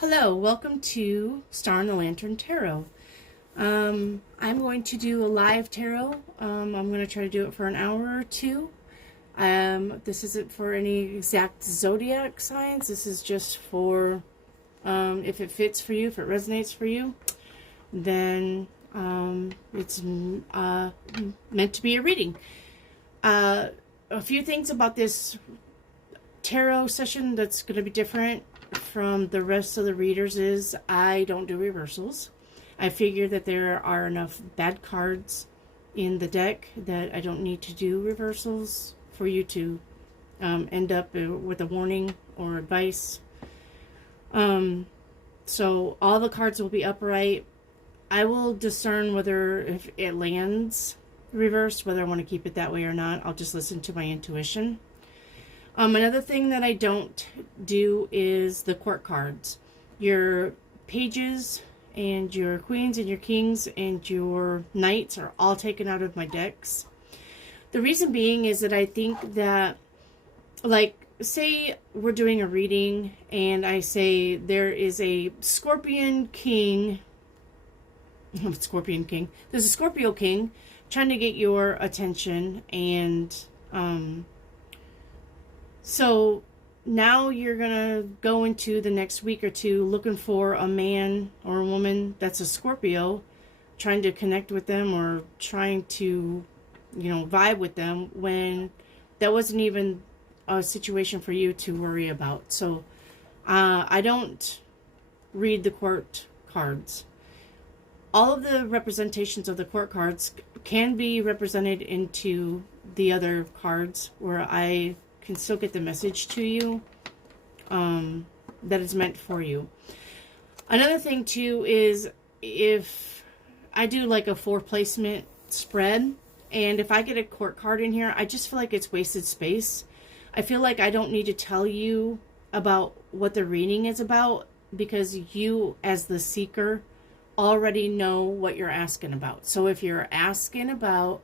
Hello, welcome to Star in the Lantern Tarot. I'm going to do a live tarot. I'm going to try to do it for an hour or two. This isn't for any exact zodiac signs. This is just for if it fits for you, if it resonates for you, then it's meant to be a reading. A few things about this tarot session that's going to be different from the rest of the readers is I don't do reversals. I figure that there are enough bad cards in the deck that I don't need to do reversals for you to end up with a warning or advice. So all the cards will be upright. I will discern whether if it lands reversed, whether I want to keep it that way or not. I'll just listen to my intuition. Another thing that I don't do is the court cards. Your pages and your queens and your kings and your knights are all taken out of my decks. The reason being is that I think that, like, say we're doing a reading and I say there is a Scorpion King. There's a Scorpio King trying to get your attention, and so now you're going to go into the next week or two looking for a man or a woman that's a Scorpio, trying to connect with them or trying to, vibe with them, when that wasn't even a situation for you to worry about. So I don't read the court cards. All of the representations of the court cards can be represented into the other cards where I can still get the message to you that is meant for you. Another thing too is if I do like a 4 placement spread, and if I get a court card in here, I just feel like it's wasted space. I feel like I don't need to tell you about what the reading is about, because you as the seeker already know what you're asking about. So if you're asking about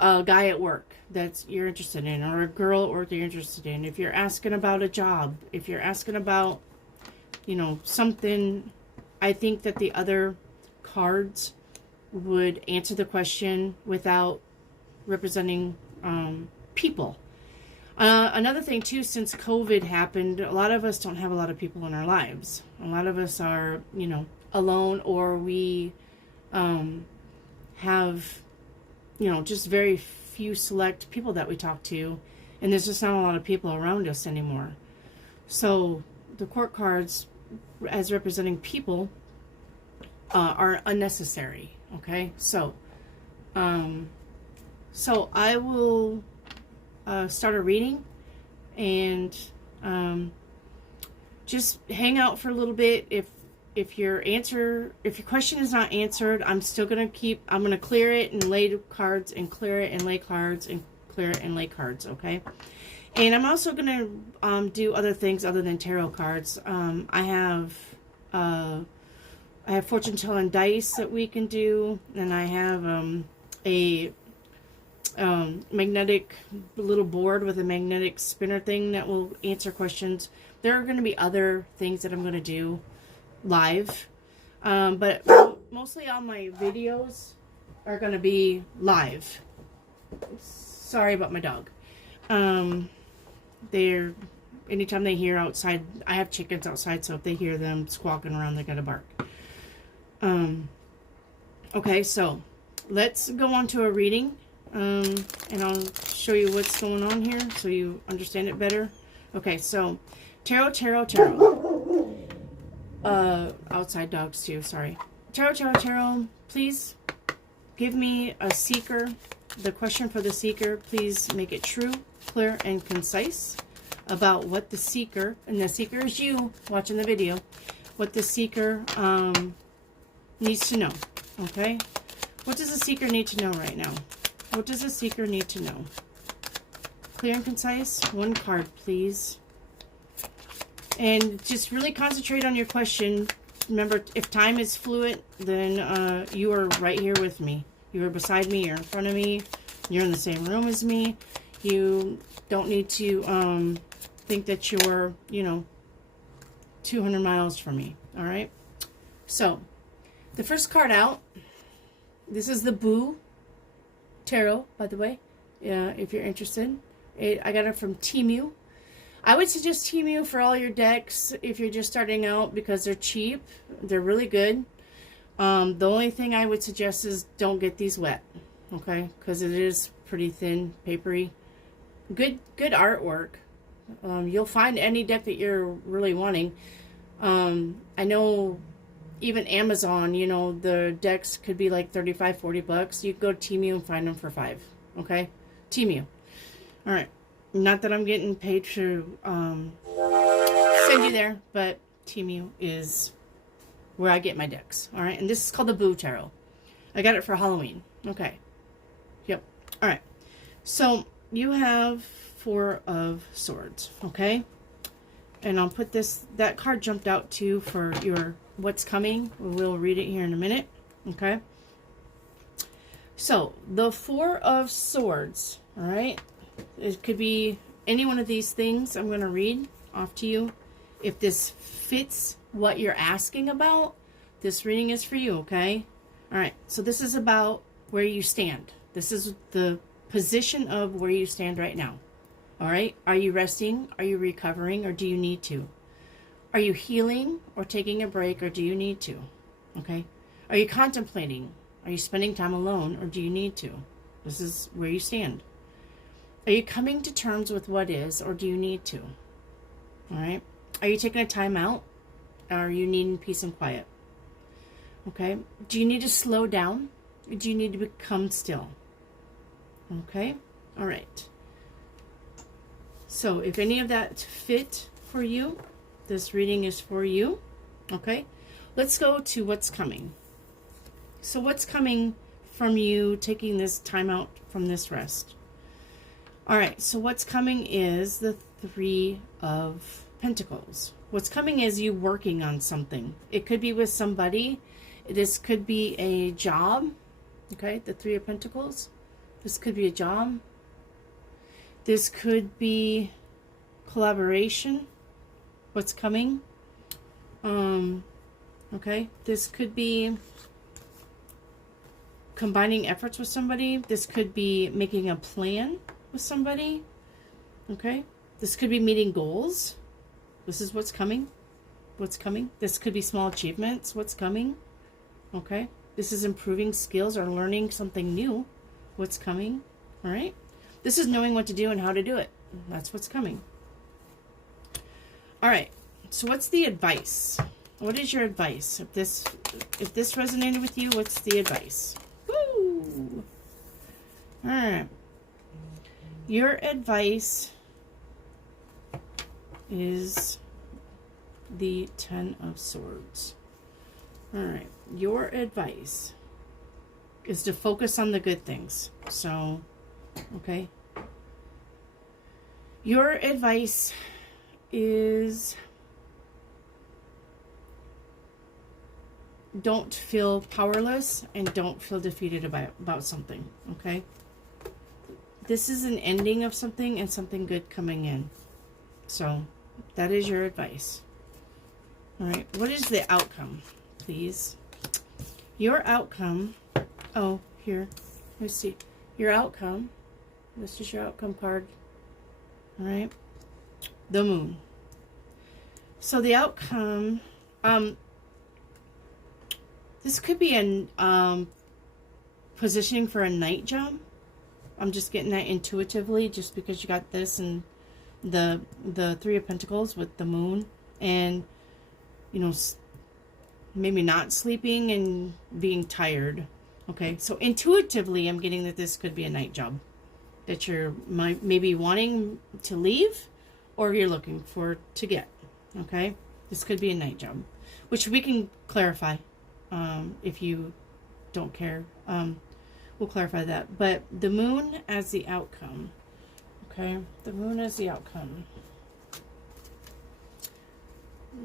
a guy at work that you're interested in, or a girl or you're interested in, if you're asking about a job, if you're asking about, something, I think that the other cards would answer the question without representing people. Another thing too, since COVID happened, a lot of us don't have a lot of people in our lives. A lot of us are, alone, or we have just very few select people that we talk to, and there's just not a lot of people around us anymore. So the court cards, as representing people, are unnecessary. Okay, so I will start a reading, and just hang out for a little bit. If your question is not answered, I'm going to clear it and lay cards and clear it and lay cards and clear it and lay cards, okay? And I'm also going to do other things other than tarot cards. I have fortune telling dice that we can do, and I have a magnetic little board with a magnetic spinner thing that will answer questions. There are going to be other things that I'm going to do live, but mostly all my videos are going to be live. Sorry about my dog. Anytime they hear outside, I have chickens outside, so if they hear them squawking around, they're going to bark. Okay, so let's go on to a reading, and I'll show you what's going on here so you understand it better. Okay, so tarot. Outside dogs too, sorry. Tarot, please give me a seeker. The question for the seeker, please make it true, clear, and concise about what the seeker, and the seeker is you watching the video, what the seeker needs to know, okay? What does the seeker need to know right now? What does the seeker need to know? Clear and concise. One card, please. And just really concentrate on your question. Remember, if time is fluid, then you are right here with me. You are beside me. You're in front of me. You're in the same room as me. You don't need to think that you're, 200 miles from me. All right. So the first card out, this is the Boo Tarot, by the way, if you're interested. I got it from Temu. I would suggest Temu for all your decks if you're just starting out because they're cheap. They're really good. The only thing I would suggest is don't get these wet, okay? Because it is pretty thin, papery. Good artwork. You'll find any deck that you're really wanting. I know even Amazon, the decks could be like $35, $40. You can go to Temu and find them for $5, okay? Temu. All right. Not that I'm getting paid to send you there, but Temu is where I get my decks. All right. And this is called the Boo Tarot. I got it for Halloween. Okay. Yep. All right. So you have 4 of Swords. Okay. And I'll put that card jumped out too for your what's coming. We'll read it here in a minute. Okay. So the 4 of Swords. All right. It could be any one of these things I'm going to read off to you. If this fits what you're asking about, this reading is for you, okay? All right, so this is about where you stand. This is the position of where you stand right now. All right, are you resting? Are you recovering, or do you need to? Are you healing or taking a break, or do you need to? Okay, are you contemplating? Are you spending time alone, or do you need to? This is where you stand. Are you coming to terms with what is, or do you need to? All right. Are you taking a time out? Or are you needing peace and quiet? Okay. Do you need to slow down? Or do you need to become still? Okay. All right. So if any of that fit for you, this reading is for you. Okay. Let's go to what's coming. So what's coming from you taking this time out from this rest? All right, so what's coming is the 3 of Pentacles. What's coming is you working on something. It could be with somebody. This could be a job. Okay, the 3 of Pentacles. This could be a job. This could be collaboration. What's coming? Okay, this could be combining efforts with somebody. This could be making a plan with somebody. Okay, this could be meeting goals. This is what's coming. What's coming? This could be small achievements. What's coming? Okay, this is improving skills or learning something new. What's coming? All right, this is knowing what to do and how to do it. That's what's coming. All right, so what's the advice? What is your advice? If this resonated with you, what's the advice? Woo! All right. Your advice is the 10 of Swords. All right. Your advice is to focus on the good things. So, okay. Your advice is don't feel powerless and don't feel defeated about something, okay? This is an ending of something and something good coming in. So that is your advice. All right. What is the outcome, please? Your outcome. Oh, here. Let's see. Your outcome. This is your outcome card. All right. The Moon. So the outcome. This could be a positioning for a night job. I'm just getting that intuitively just because you got this and the 3 of Pentacles with the Moon and, maybe not sleeping and being tired. Okay, so intuitively I'm getting that this could be a night job that you're maybe wanting to leave or you're looking for to get. Okay, this could be a night job, which we can clarify if you don't care. We'll clarify that. But the Moon as the outcome. Okay, the Moon as the outcome.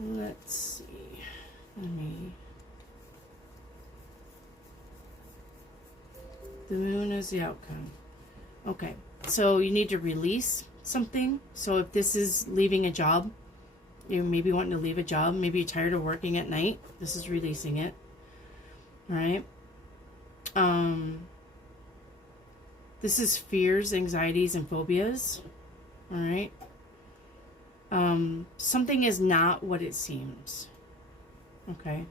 Let's see. The Moon is the outcome. Okay, so you need to release something. So if this is leaving a job, you maybe wanting to leave a job, maybe you're tired of working at night, this is releasing it. All right. This is fears, anxieties, and phobias. All right. Something is not what it seems. Okay.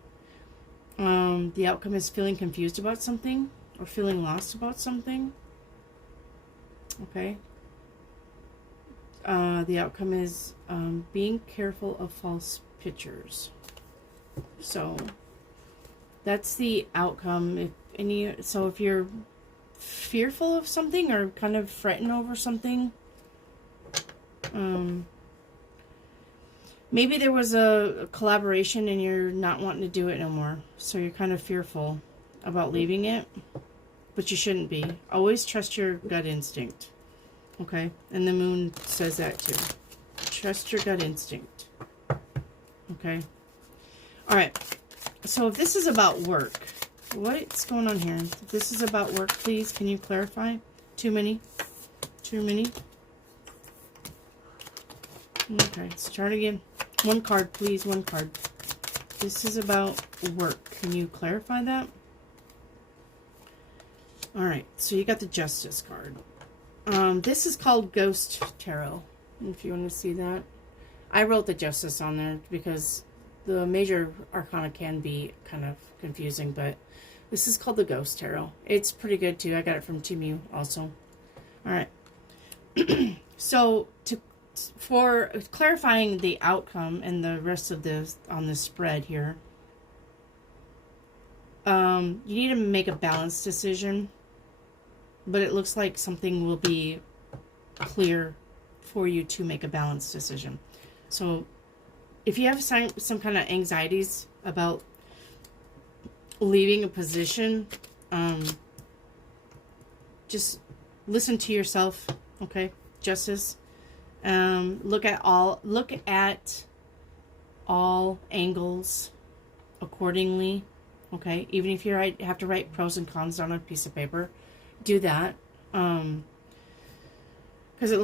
The outcome is feeling confused about something or feeling lost about something. Okay. The outcome is being careful of false pictures. So that's the outcome. If you're fearful of something or kind of frightened over something, maybe there was a collaboration and you're not wanting to do it no more. So you're kind of fearful about leaving it, but you shouldn't be. Always trust your gut instinct. Okay? And the moon says that too. Trust your gut instinct. Okay? All right. So if this is about work, what's going on here? If this is about work, please, can you clarify? Too many? Too many? Okay, let's start again. One card, please. One card. This is about work. Can you clarify that? All right, so you got the Justice card. This is called Ghost Tarot, if you want to see that. I wrote the Justice on there because the major arcana can be kind of confusing, but this is called the Ghost Tarot. It's pretty good too. I got it from Temu also. All right. So for clarifying the outcome and the rest of this on this spread here, you need to make a balanced decision, but it looks like something will be clear for you to make a balanced decision. So if you have some kind of anxieties about leaving a position, just listen to yourself, okay? Justice. Look at all angles accordingly, okay? Even if you have to write pros and cons on a piece of paper, do that. Because it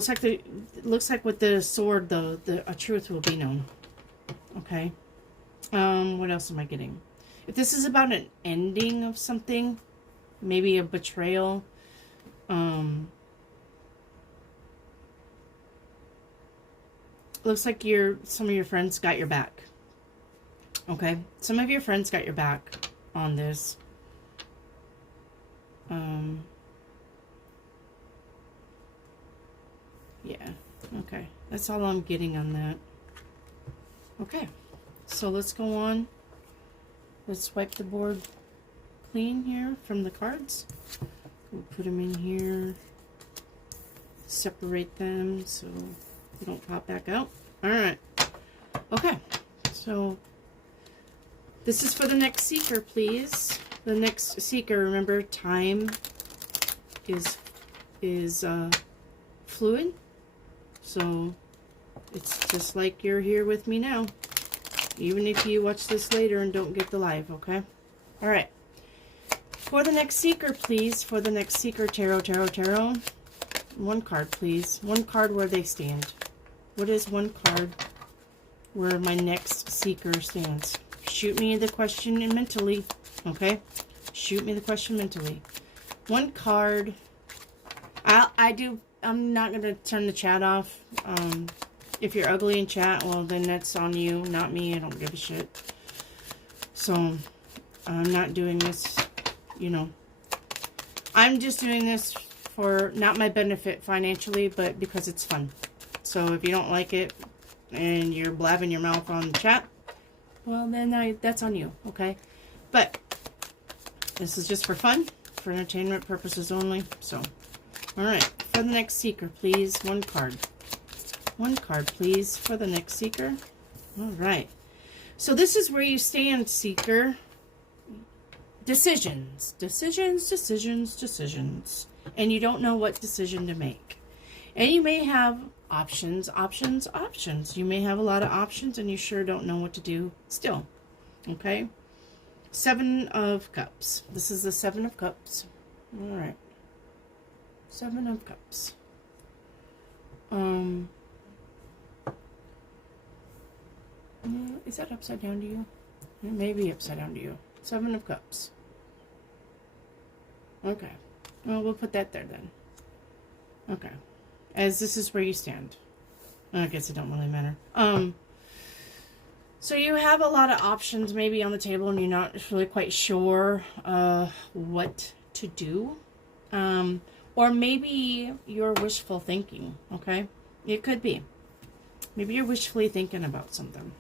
looks like with the sword, though, a truth will be known. Okay. What else am I getting? If this is about an ending of something, maybe a betrayal, looks like some of your friends got your back. Okay, some of your friends got your back on this. Yeah. Okay, that's all I'm getting on that. Okay, so let's go on. Let's wipe the board clean here from the cards. We'll put them in here. Separate them so they don't pop back out. All right. Okay, so this is for the next seeker, please. The next seeker, remember, time is fluid. So it's just like you're here with me now, even if you watch this later and don't get the live, okay? All right. For the next seeker, please. For the next seeker, tarot. One card, please. One card where they stand. What is one card where my next seeker stands? Shoot me the question mentally, okay? Shoot me the question mentally. One card. I'm not going to turn the chat off. If you're ugly in chat, well, then that's on you, not me. I don't give a shit. So, I'm not doing this, you know. I'm just doing this for not my benefit financially, but because it's fun. So, if you don't like it and you're blabbing your mouth on the chat, well, then that's on you, okay? But this is just for fun, for entertainment purposes only. So, all right. For the next seeker, please, one card. One card, please, for the next seeker. All right. So this is where you stand, seeker. Decisions. And you don't know what decision to make. And you may have options. You may have a lot of options and you sure don't know what to do still. Okay? 7 of Cups. This is the 7 of Cups. All right. 7 of Cups. Um, is that upside down to you? It may be upside down to you. Seven of Cups. Okay. Well, we'll put that there then. Okay. As this is where you stand. I guess it don't really matter. So you have a lot of options maybe on the table and you're not really quite sure what to do. Or maybe you're wishful thinking, okay? It could be. Maybe you're wishfully thinking about something.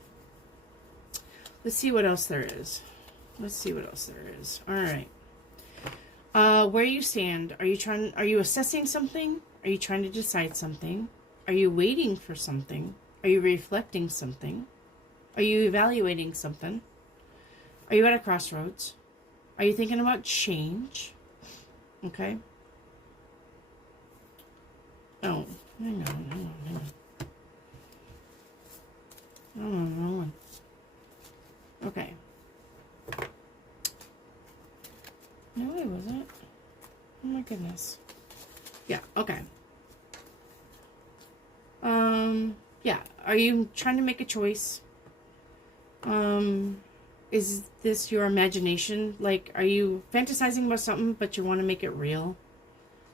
Let's see what else there is. Let's see what else there is. All right. Where you stand, are you assessing something? Are you trying to decide something? Are you waiting for something? Are you reflecting something? Are you evaluating something? Are you at a crossroads? Are you thinking about change? Okay. Oh, hang on. Okay. No, it wasn't. Oh my goodness. Yeah, okay. Yeah. Are you trying to make a choice? Is this your imagination? Like, are you fantasizing about something, but you want to make it real?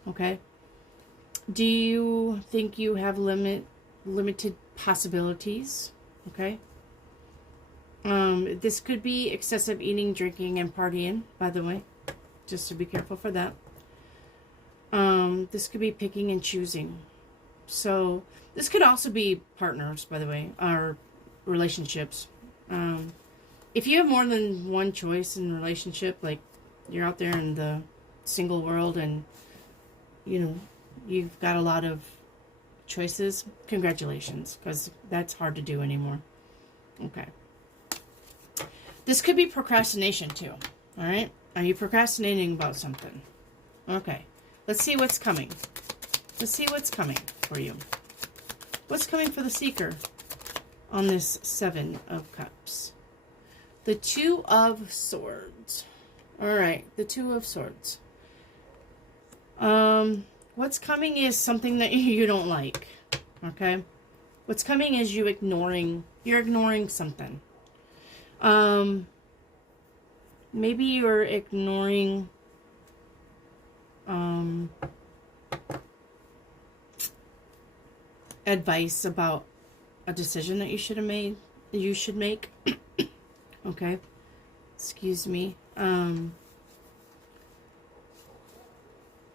Okay. Do you think you have limited possibilities? Okay. This could be excessive eating, drinking, and partying, by the way. Just to be careful for that. This could be picking and choosing. So, this could also be partners, by the way, or relationships. If you have more than one choice in a relationship, like you're out there in the single world and, you know, you've got a lot of choices, congratulations, because that's hard to do anymore. Okay. This could be procrastination too, all right? Are you procrastinating about something? Okay. Let's see what's coming. Let's see what's coming for you. What's coming for the seeker on this Seven of Cups? The Two of Swords. All right, the Two of Swords. What's coming is something that you don't like, okay? What's coming is you're ignoring something. Maybe you're ignoring advice about a decision that you should make. Okay. Excuse me.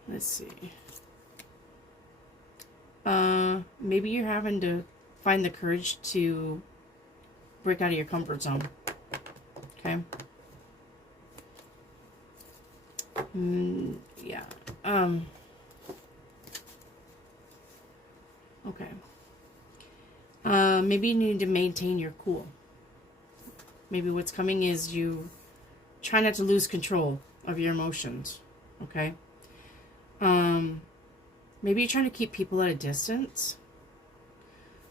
Let's see. Maybe you're having to find the courage to break out of your comfort zone. Okay. Yeah. Okay. Maybe you need to maintain your cool. Maybe what's coming is you try not to lose control of your emotions. Okay. Maybe you're trying to keep people at a distance.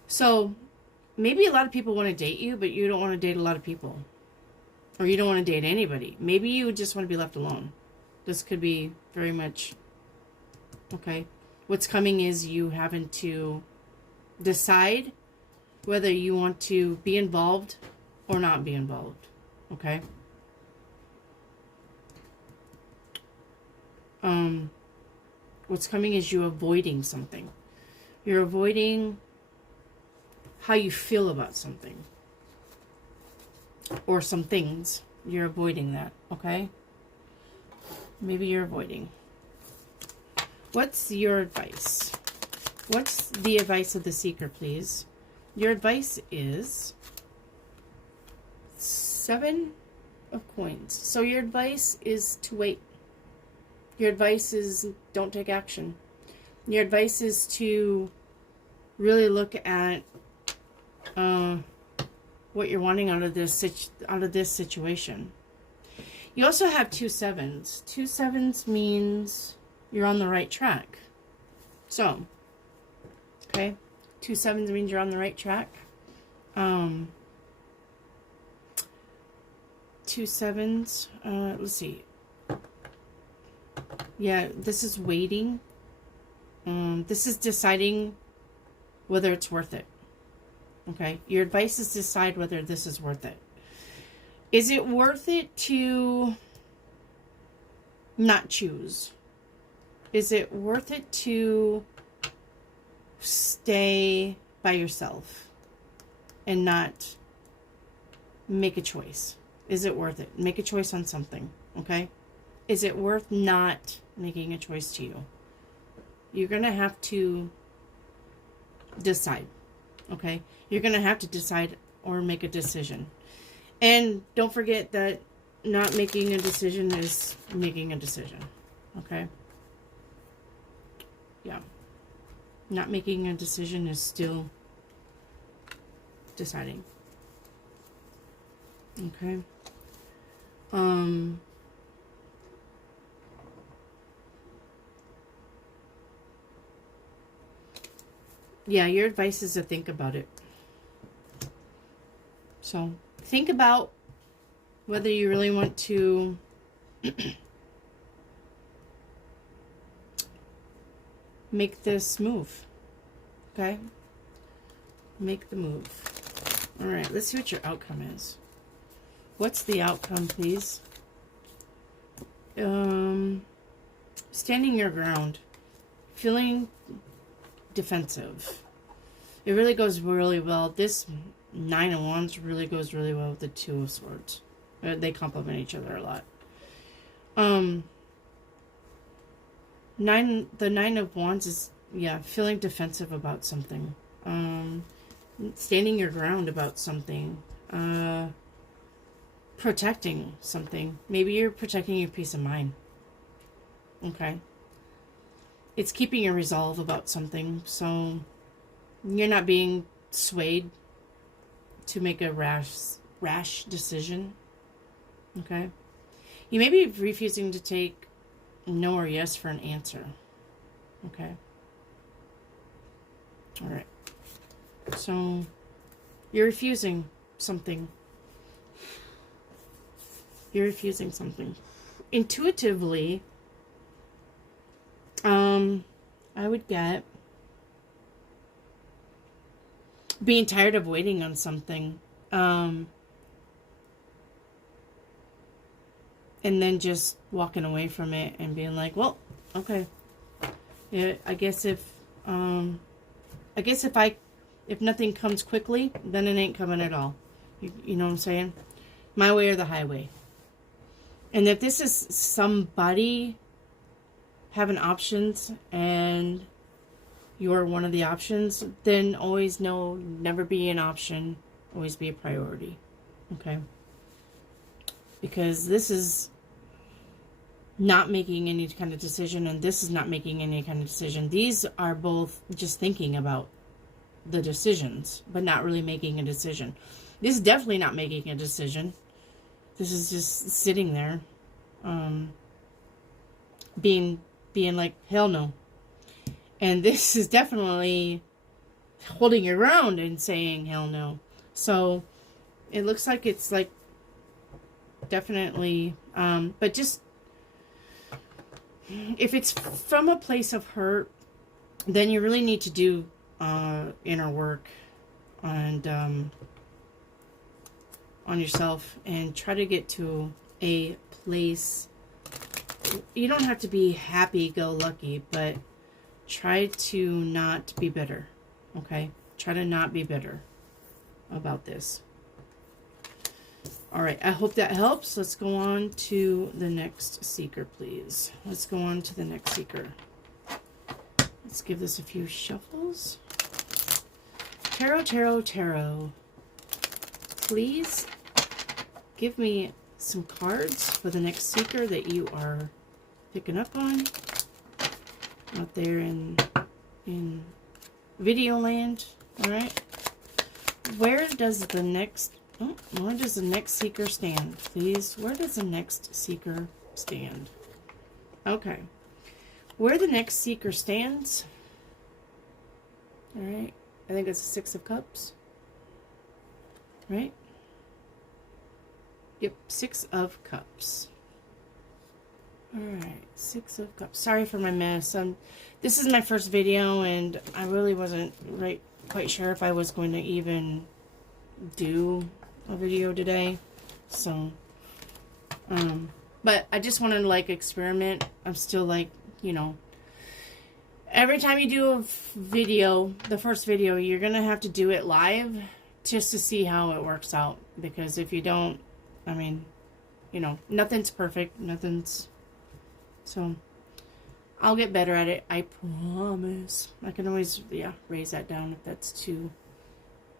So maybe a lot of people want to date you, but you don't want to date a lot of people. Or you don't want to date anybody. Maybe you just want to be left alone. This could be very much, okay. What's coming is you having to decide whether you want to be involved or not be involved. Okay. What's coming is you avoiding something. You're avoiding how you feel about something. Or some things. You're avoiding that. Okay. Maybe you're avoiding. What's your advice? What's the advice of the seeker, please? Your advice is Seven of Coins. So your advice is to wait. Your advice is don't take action. Your advice is to really look at what you're wanting out of this situation. You also have 2 sevens. 2 sevens means you're on the right track. So, okay, 2 sevens means you're on the right track. 2 sevens. Let's see. Yeah, this is waiting. This is deciding whether it's worth it. Okay? Your advice is decide whether this is worth it. Is it worth it to not choose? Is it worth it to stay by yourself and not make a choice? Is it worth it? Make a choice on something, okay? Is it worth not making a choice to you? You're going to have to decide, okay? You're going to have to decide or make a decision. And don't forget that not making a decision is making a decision, okay? Yeah. Not making a decision is still deciding. Okay. Yeah, your advice is to think about it. So, think about whether you really want to make this move. Okay? Make the move. Alright, let's see what your outcome is. What's the outcome, please? Standing your ground. Feeling defensive. It really goes really well. This 9 of Wands really goes really well with the 2 of Swords. They complement each other a lot. The 9 of Wands is, yeah, feeling defensive about something. Standing your ground about something. Protecting something. Maybe you're protecting your peace of mind. Okay. It's keeping your resolve about something. So you're not being swayed to make a rash decision. Okay. You may be refusing to take no or yes for an answer. Okay. All right. So you're refusing something. You're refusing something. Intuitively, I would get being tired of waiting on something. And then just walking away from it and being like, well, okay. Yeah, I guess if nothing comes quickly, then it ain't coming at all. You know what I'm saying? My way or the highway. And if this is somebody having options and you're one of the options, then always know, never be an option, always be a priority. Okay? Because this is not making any kind of decision, and this is not making any kind of decision. These are both just thinking about the decisions, but not really making a decision. This is definitely not making a decision. This is just sitting there, being like, hell no. And this is definitely holding your ground and saying hell no. So it looks like it's like definitely, but just if it's from a place of hurt, then you really need to do inner work and on yourself and try to get to a place. You don't have to be happy-go-lucky, but try to not be bitter. Okay? Try to not be bitter about this. All right, I hope that helps. Let's go on to the next seeker, please. Let's go on to the next seeker. Let's give this a few shuffles. Tarot, tarot, tarot. Please give me some cards for the next seeker that you are picking up on out there in video land. All right. Where does the next seeker stand, please? Where does the next seeker stand? Okay. Where the next seeker stands. All right. I think it's 6 of Cups. Right? Yep, 6 of Cups. All right, 6 of Cups. Sorry for my mess. This is my first video, and I really wasn't quite sure if I was going to even do a video today. So, but I just wanted to like experiment. I'm still like, you know, every time you do a video, the first video, you're going to have to do it live just to see how it works out. Because if you don't, I mean, you know, nothing's perfect. Nothing's... So, I'll get better at it. I promise. I can always, yeah, raise that down if that's too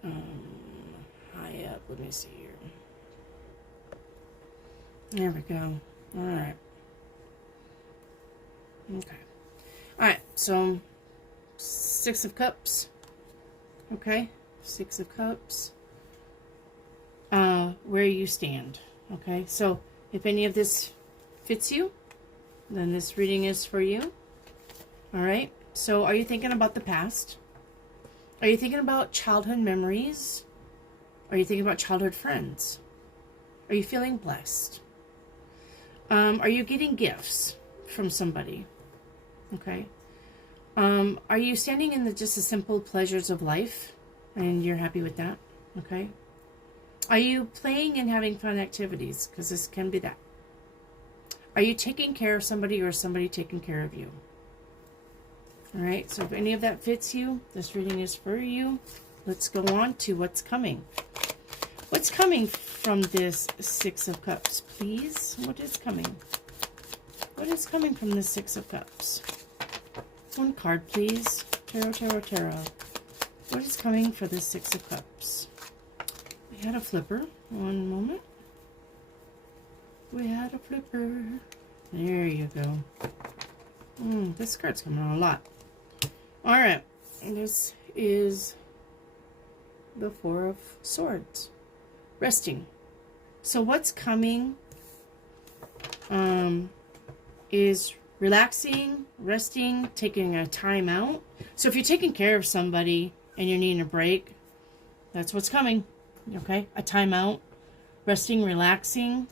high up. Let me see here. There we go. Alright. Okay. Alright, so 6 of Cups. Okay. 6 of Cups. Where you stand. Okay, so if any of this fits you, then this reading is for you. Alright, so are you thinking about the past? Are you thinking about childhood memories? Are you thinking about childhood friends? Are you feeling blessed? Are you getting gifts from somebody? Okay. Are you standing in just the simple pleasures of life and you're happy with that? Okay. Are you playing and having fun activities? Because this can be that. Are you taking care of somebody or is somebody taking care of you? Alright, so if any of that fits you, this reading is for you. Let's go on to what's coming. What's coming from this 6 of Cups, please? What is coming? What is coming from the 6 of Cups? One card, please. Tarot, tarot, tarot. What is coming for the 6 of Cups? We had a flipper. One moment. We had a flipper. There you go. This card's coming on a lot. Alright. This is the 4 of Swords. Resting. So what's coming is relaxing, resting, taking a time out. So if you're taking care of somebody and you're needing a break, that's what's coming. Okay? A time out. Resting, relaxing.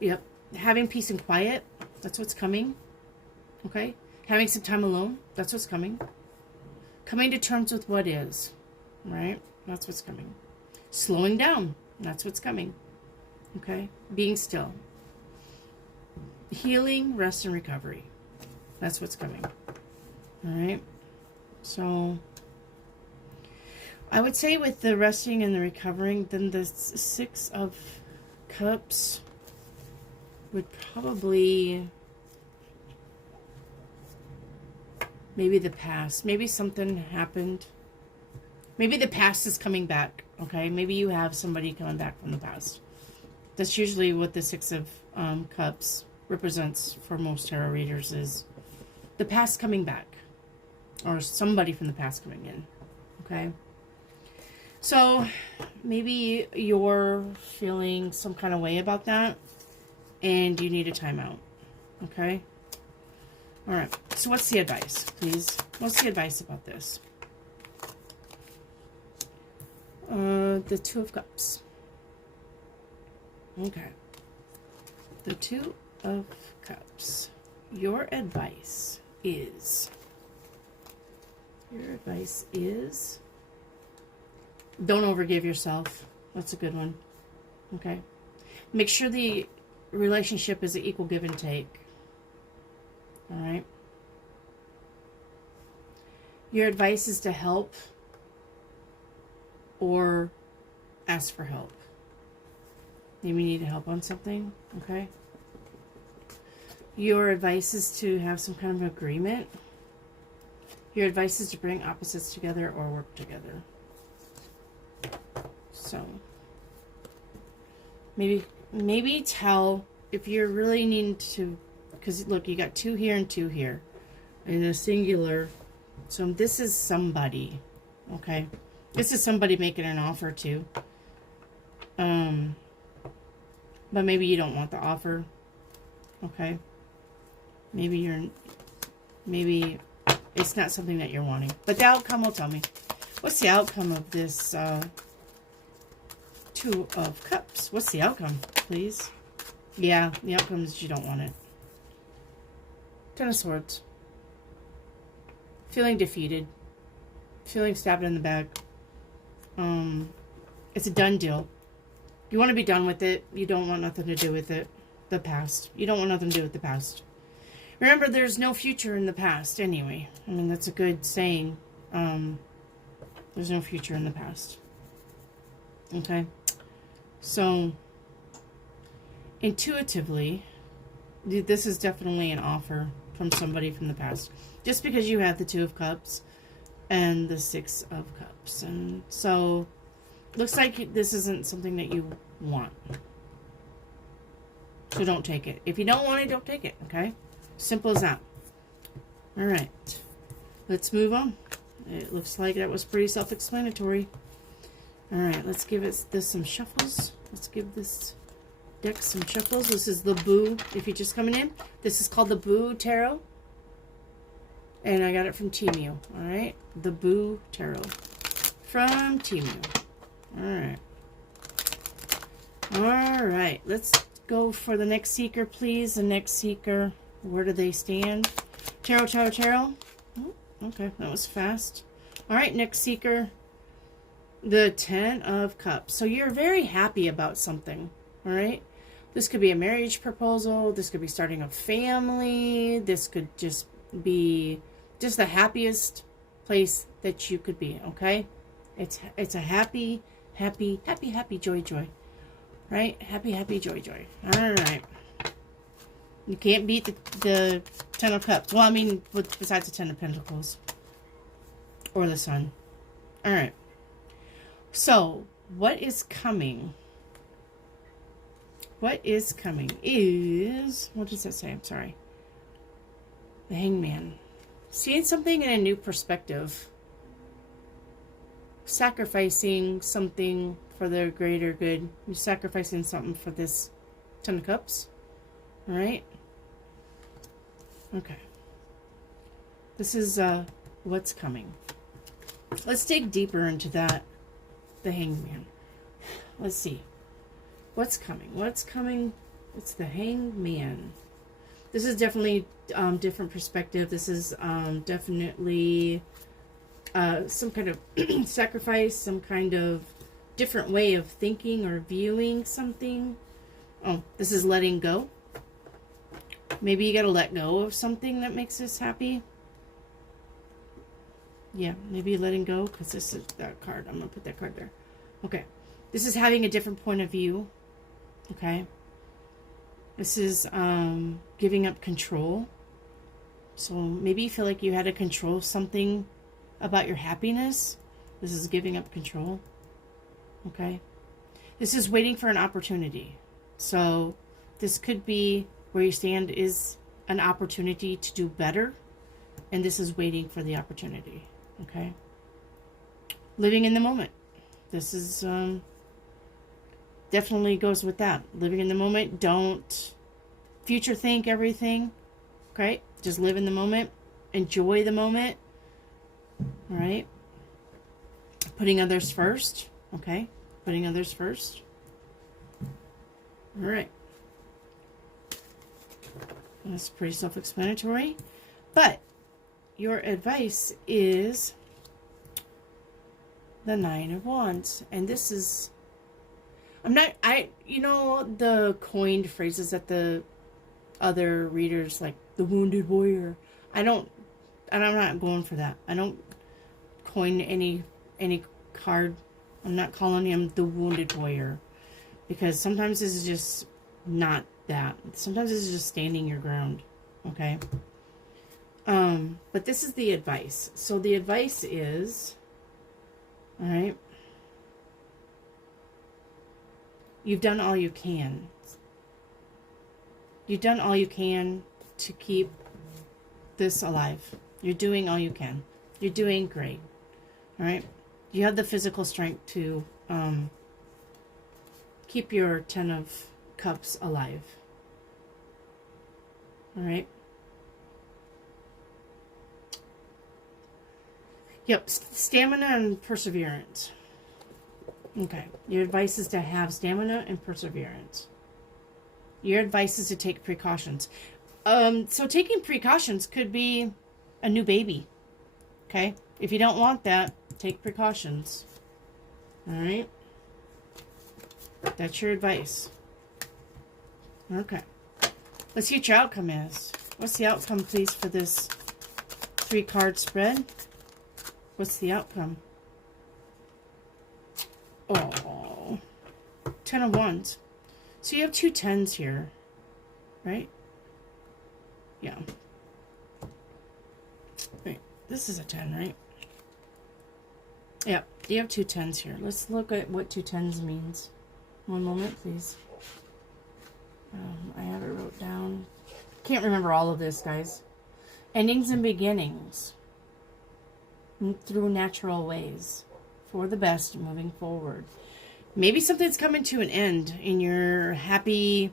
Yep. Having peace and quiet. That's what's coming. Okay? Having some time alone. That's what's coming. Coming to terms with what is. Right? That's what's coming. Slowing down. That's what's coming. Okay? Being still. Healing, rest, and recovery. That's what's coming. Alright? So, I would say with the resting and the recovering, then the 6 of Cups would probably... maybe the past. Maybe something happened. Maybe the past is coming back. Okay? Maybe you have somebody coming back from the past. That's usually what the 6 of Cups represents for most tarot readers, is the past coming back. Or somebody from the past coming in. Okay? So, maybe you're feeling some kind of way about that. And you need a timeout. Okay? Alright. So what's the advice, please? What's the advice about this? The 2 of Cups. Okay. The 2 of Cups. Your advice is... don't overgive yourself. That's a good one. Okay. Make sure the relationship is an equal give and take. Alright. Your advice is to help or ask for help. Maybe you need help on something. Okay. Your advice is to have some kind of agreement. Your advice is to bring opposites together or work together. So, maybe tell if you're really needing to, because look, you got 2 here and 2 here in a singular. So this is somebody, okay? This is somebody making an offer to. But maybe you don't want the offer, okay? Maybe it's not something that you're wanting. But the outcome will tell me. What's the outcome of this 2 of Cups? What's the outcome, please? Yeah, the outcome is you don't want it. Ten of Swords. Feeling defeated. Feeling stabbed in the back. It's a done deal. You want to be done with it. You don't want nothing to do with it. The past. You don't want nothing to do with the past. Remember, there's no future in the past anyway. I mean, that's a good saying. There's no future in the past. Okay? So, intuitively, this is definitely an offer from somebody from the past. Just because you have the Two of Cups and the Six of Cups. And so, looks like this isn't something that you want. So don't take it. If you don't want it, don't take it. Okay? Simple as that. Alright. Let's move on. It looks like that was pretty self-explanatory. Alright, let's give this some shuffles. Let's give this deck some shuffles. This is the Boo. If you're just coming in, this is called the Boo Tarot. And I got it from Temu. Alright? The Boo Tarot. From Temu. Alright. Alright. Let's go for the next seeker, please. The next seeker. Where do they stand? Tarot, tarot, tarot. Oh, okay, that was fast. Alright, next seeker. The Ten of Cups. So you're very happy about something. Alright? This could be a marriage proposal. This could be starting a family. This could just be just the happiest place that you could be. Okay? It's a happy, joy, joy. Right? Happy, joy, joy. Alright. You can't beat the Ten of Cups. Well, I mean, besides the Ten of Pentacles. Or the Sun. Alright. So, what is coming? What is coming is... What does that say? I'm sorry. The Hangman. Seeing something in a new perspective. Sacrificing something for the greater good. You're sacrificing something for this Ten of Cups. Alright? Okay. This is what's coming. Let's dig deeper into that. The Hangman. Let's see. What's coming? What's coming? It's the Hangman. This is definitely different perspective. This is definitely some kind of sacrifice, some kind of different way of thinking or viewing something. Oh, this is letting go. Maybe you got to let go of something that makes us happy. Yeah, maybe letting go, because this is that card. I'm going to put that card there. Okay. This is having a different point of view. Okay. This is giving up control. So maybe you feel like you had to control something about your happiness. This is giving up control. Okay. This is waiting for an opportunity. So this could be where you stand is an opportunity to do better. And this is waiting for the opportunity. Okay. Living in the moment. This is definitely goes with that. Living in the moment. Don't future think everything. Okay. Just live in the moment. Enjoy the moment. All right. Putting others first. Okay. Putting others first. All right. That's pretty self-explanatory. But your advice is the Nine of Wands. And this is... you know, the coined phrases that the other readers, like the Wounded Warrior. I'm not going for that. I don't coin any card. I'm not calling him the Wounded Warrior. Because sometimes this is just not that. Sometimes this is just standing your ground. Okay? But this is the advice. So the advice is... Alright? You've done all you can. You've done all you can to keep this alive. You're doing all you can. You're doing great. Alright? You have the physical strength to keep your Ten of Cups alive. Alright? Yep, stamina and perseverance. Okay, your advice is to have stamina and perseverance. Your advice is to take precautions. So taking precautions could be a new baby. Okay? If you don't want that, take precautions. All right? That's your advice. Okay. Let's see what your outcome is. What's the outcome, please, for this 3-card spread? What's the outcome? Oh. 10 of Wands. So you have 2 10s here. Right? Yeah. Wait. This is a 10, right? Yeah. You have 2 10s here. Let's look at what 2 10s means. One moment, please. I have it wrote down. Can't remember all of this, guys. Endings and beginnings through natural ways for the best moving forward. Maybe something's coming to an end in your happy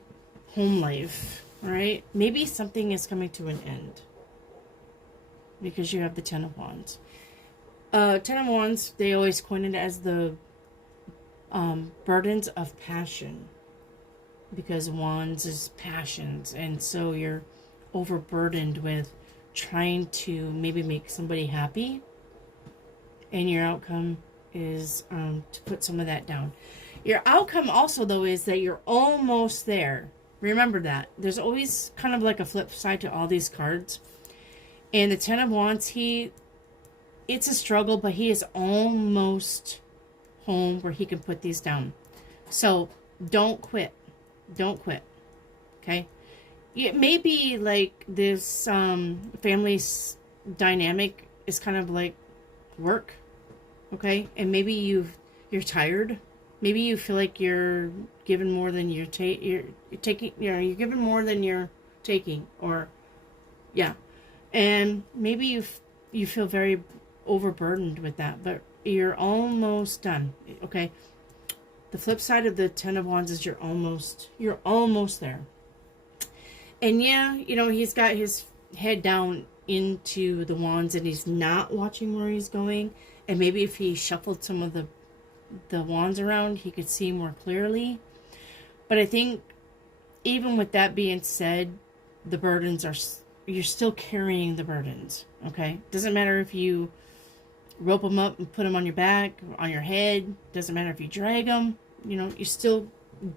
home life. All right? Maybe something is coming to an end because you have the 10 of Wands. 10 of Wands, they always coin it as the burdens of passion. Because Wands is passions, and so you're overburdened with trying to maybe make somebody happy, and your outcome is to put some of that down. Your outcome also, though, is that you're almost there. Remember that. There's always kind of like a flip side to all these cards. And the 10 of Wands, it's a struggle, but he is almost home where he can put these down. So don't quit. Don't quit. Okay? It may be like this family dynamic is kind of like work. Okay? And maybe you're tired. Maybe you feel like you're giving more than you're taking, you're giving more than you're taking, or yeah. And maybe you feel very overburdened with that, but you're almost done. Okay? The flip side of the 10 of Wands is you're almost there. And yeah, he's got his head down into the Wands and he's not watching where he's going. And maybe if he shuffled some of the Wands around, he could see more clearly. But I think even with that being said, the burdens you're still carrying the burdens. Okay? Doesn't matter if you rope them up and put them on your back, on your head. Doesn't matter if you drag them. You still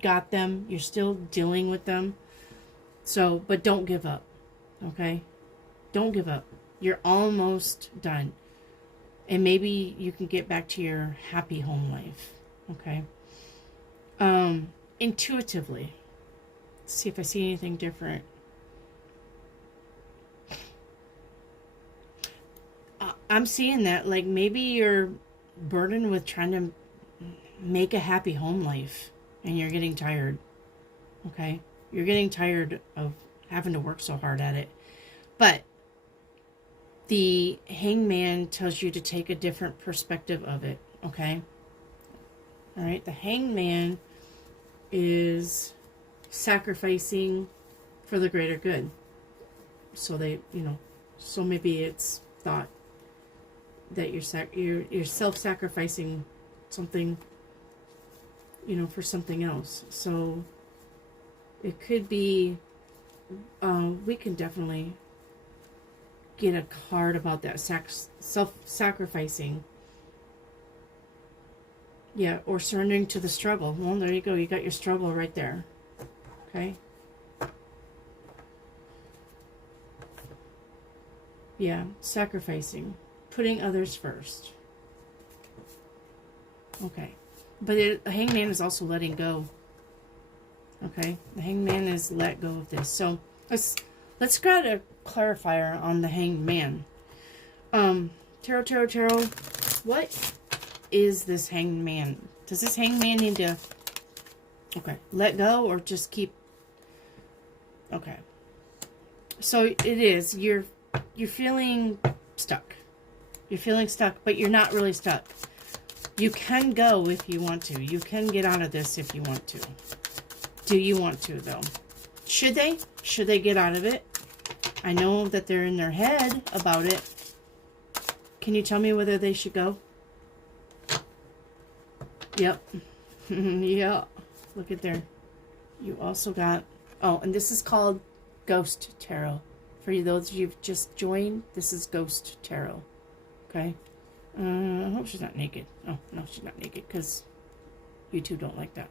got them. You're still dealing with them. So, but don't give up. Okay? Don't give up. You're almost done. And maybe you can get back to your happy home life. Okay? Intuitively. Let's see if I see anything different. I'm seeing that, like, maybe you're burdened with trying to make a happy home life and you're getting tired. Okay? You're getting tired of having to work so hard at it. But the Hangman tells you to take a different perspective of it. Okay? All right? The Hangman is sacrificing for the greater good. So so maybe it's thought that you're self-sacrificing something, for something else. So it could be, we can definitely get a card about that self-sacrificing. Yeah, or surrendering to the struggle. Well, there you go. You got your struggle right there. Okay. Yeah, sacrificing. Putting others first. Okay. But the Hangman is also letting go. Okay? The Hangman is let go of this. So, let's grab a clarifier on the Hangman. Tarot. What is this Hangman? Does this Hangman need to... Okay. Let go or just keep... Okay. So, it is. You're feeling stuck. You're feeling stuck, but you're not really stuck. You can go if you want to. You can get out of this if you want to. Do you want to, though? Should they? Should they get out of it? I know that they're in their head about it. Can you tell me whether they should go? Yep. Yeah. Look at there. You also got... Oh, and this is called Ghost Tarot. For those of you who've just joined, this is Ghost Tarot. Okay? I hope she's not naked. Oh, no, she's not naked because YouTube don't like that.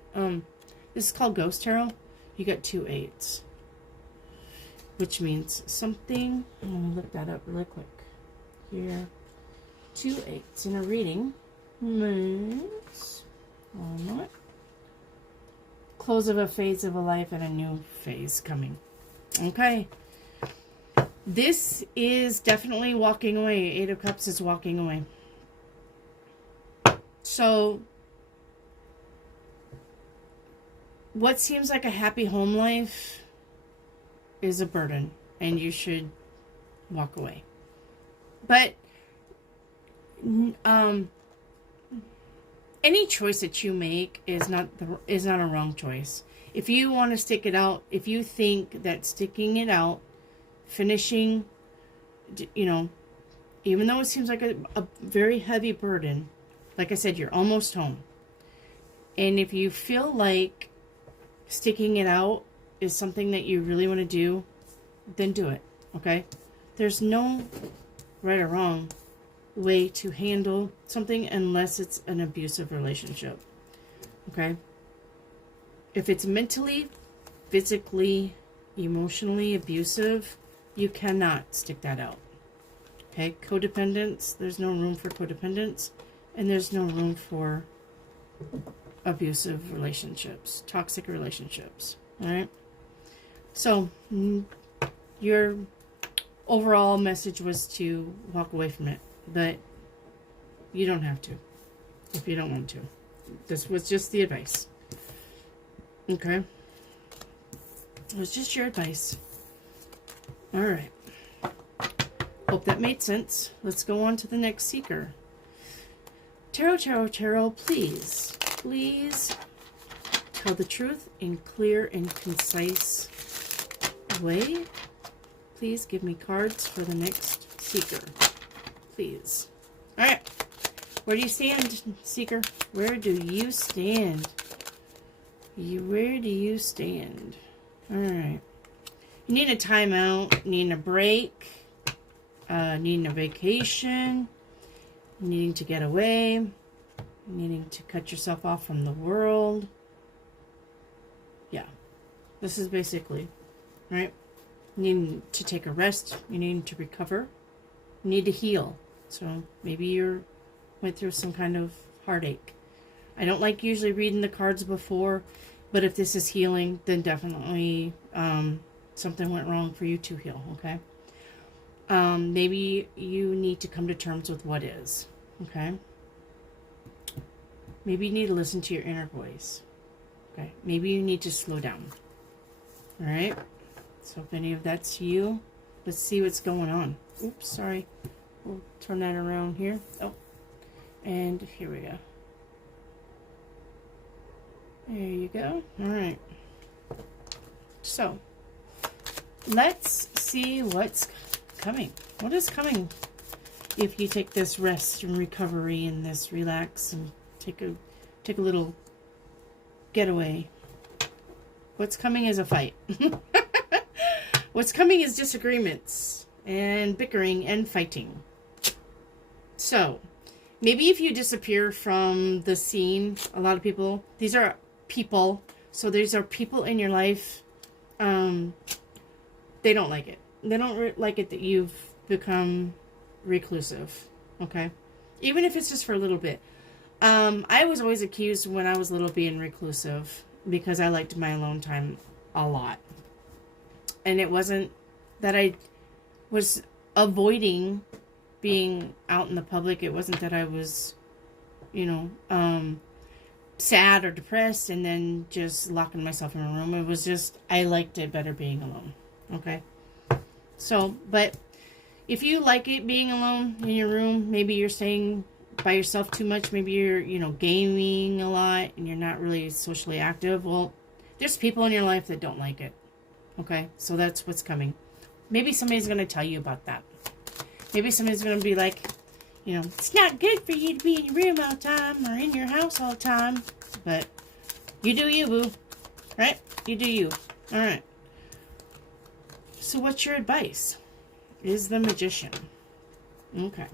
This is called Ghost Tarot. You got 2 8s. Which means something... I'm going to look that up really quick. Here. 2 8s in a reading means... Oh, no. Close of a phase of a life and a new phase coming. Okay. This is definitely walking away. 8 of Cups is walking away. So, what seems like a happy home life is a burden, and you should walk away. But, any choice that you make is not a wrong choice. If you want to stick it out, if you think that sticking it out, finishing, you know, even though it seems like a very heavy burden, like I said, you're almost home. And if you feel like sticking it out is something that you really want to do, then do it, okay? There's no right or wrong way to handle something unless it's an abusive relationship, okay? If it's mentally, physically, emotionally abusive, you cannot stick that out, okay? Codependence, there's no room for codependence, and there's no room for abusive relationships, toxic relationships, all right? So, your overall message was to walk away from it, but you don't have to if you don't want to. This was just the advice, okay? It was just your advice. All right. Hope that made sense. Let's go on to the next seeker. Tarot, tarot, tarot, please, please tell the truth in clear and concise way. Please give me cards for the next seeker. Please. All right. Where do you stand, seeker? Where do you stand? Where do you stand? All right. You need a timeout, needing a break, needing a vacation, needing to get away, needing to cut yourself off from the world. Yeah. This is basically, right? Needing to take a rest, you need to recover, you need to heal. So maybe you went through some kind of heartache. I don't like usually reading the cards before, but if this is healing, then definitely something went wrong for you to heal, okay? Maybe you need to come to terms with what is, okay? Maybe you need to listen to your inner voice, okay? Maybe you need to slow down, all right? So if any of that's you, let's see what's going on. Oops, sorry. We'll turn that around here. Oh, and here we go. There you go. All right. So, let's see what's coming. What is coming if you take this rest and recovery and this relax and take a little getaway? What's coming is a fight. What's coming is disagreements and bickering and fighting. So, maybe if you disappear from the scene, a lot of people, these are people, so these are people in your life, they don't like it. They don't like it that you've become reclusive, okay? Even if it's just for a little bit. I was always accused when I was little being reclusive because I liked my alone time a lot. And it wasn't that I was avoiding being out in the public. It wasn't that I was, you know, sad or depressed and then just locking myself in a room. It was just, I liked it better being alone. Okay? So, but if you like it being alone in your room, maybe you're staying by yourself too much. Maybe you're, you know, gaming a lot and you're not really socially active. Well, there's people in your life that don't like it. Okay? So that's what's coming. Maybe somebody's going to tell you about that. Maybe somebody's going to be like, you know, it's not good for you to be in your room all the time or in your house all the time. But you do you, boo. Right? You do you. All right. So what's your advice? Is the Magician. Okay.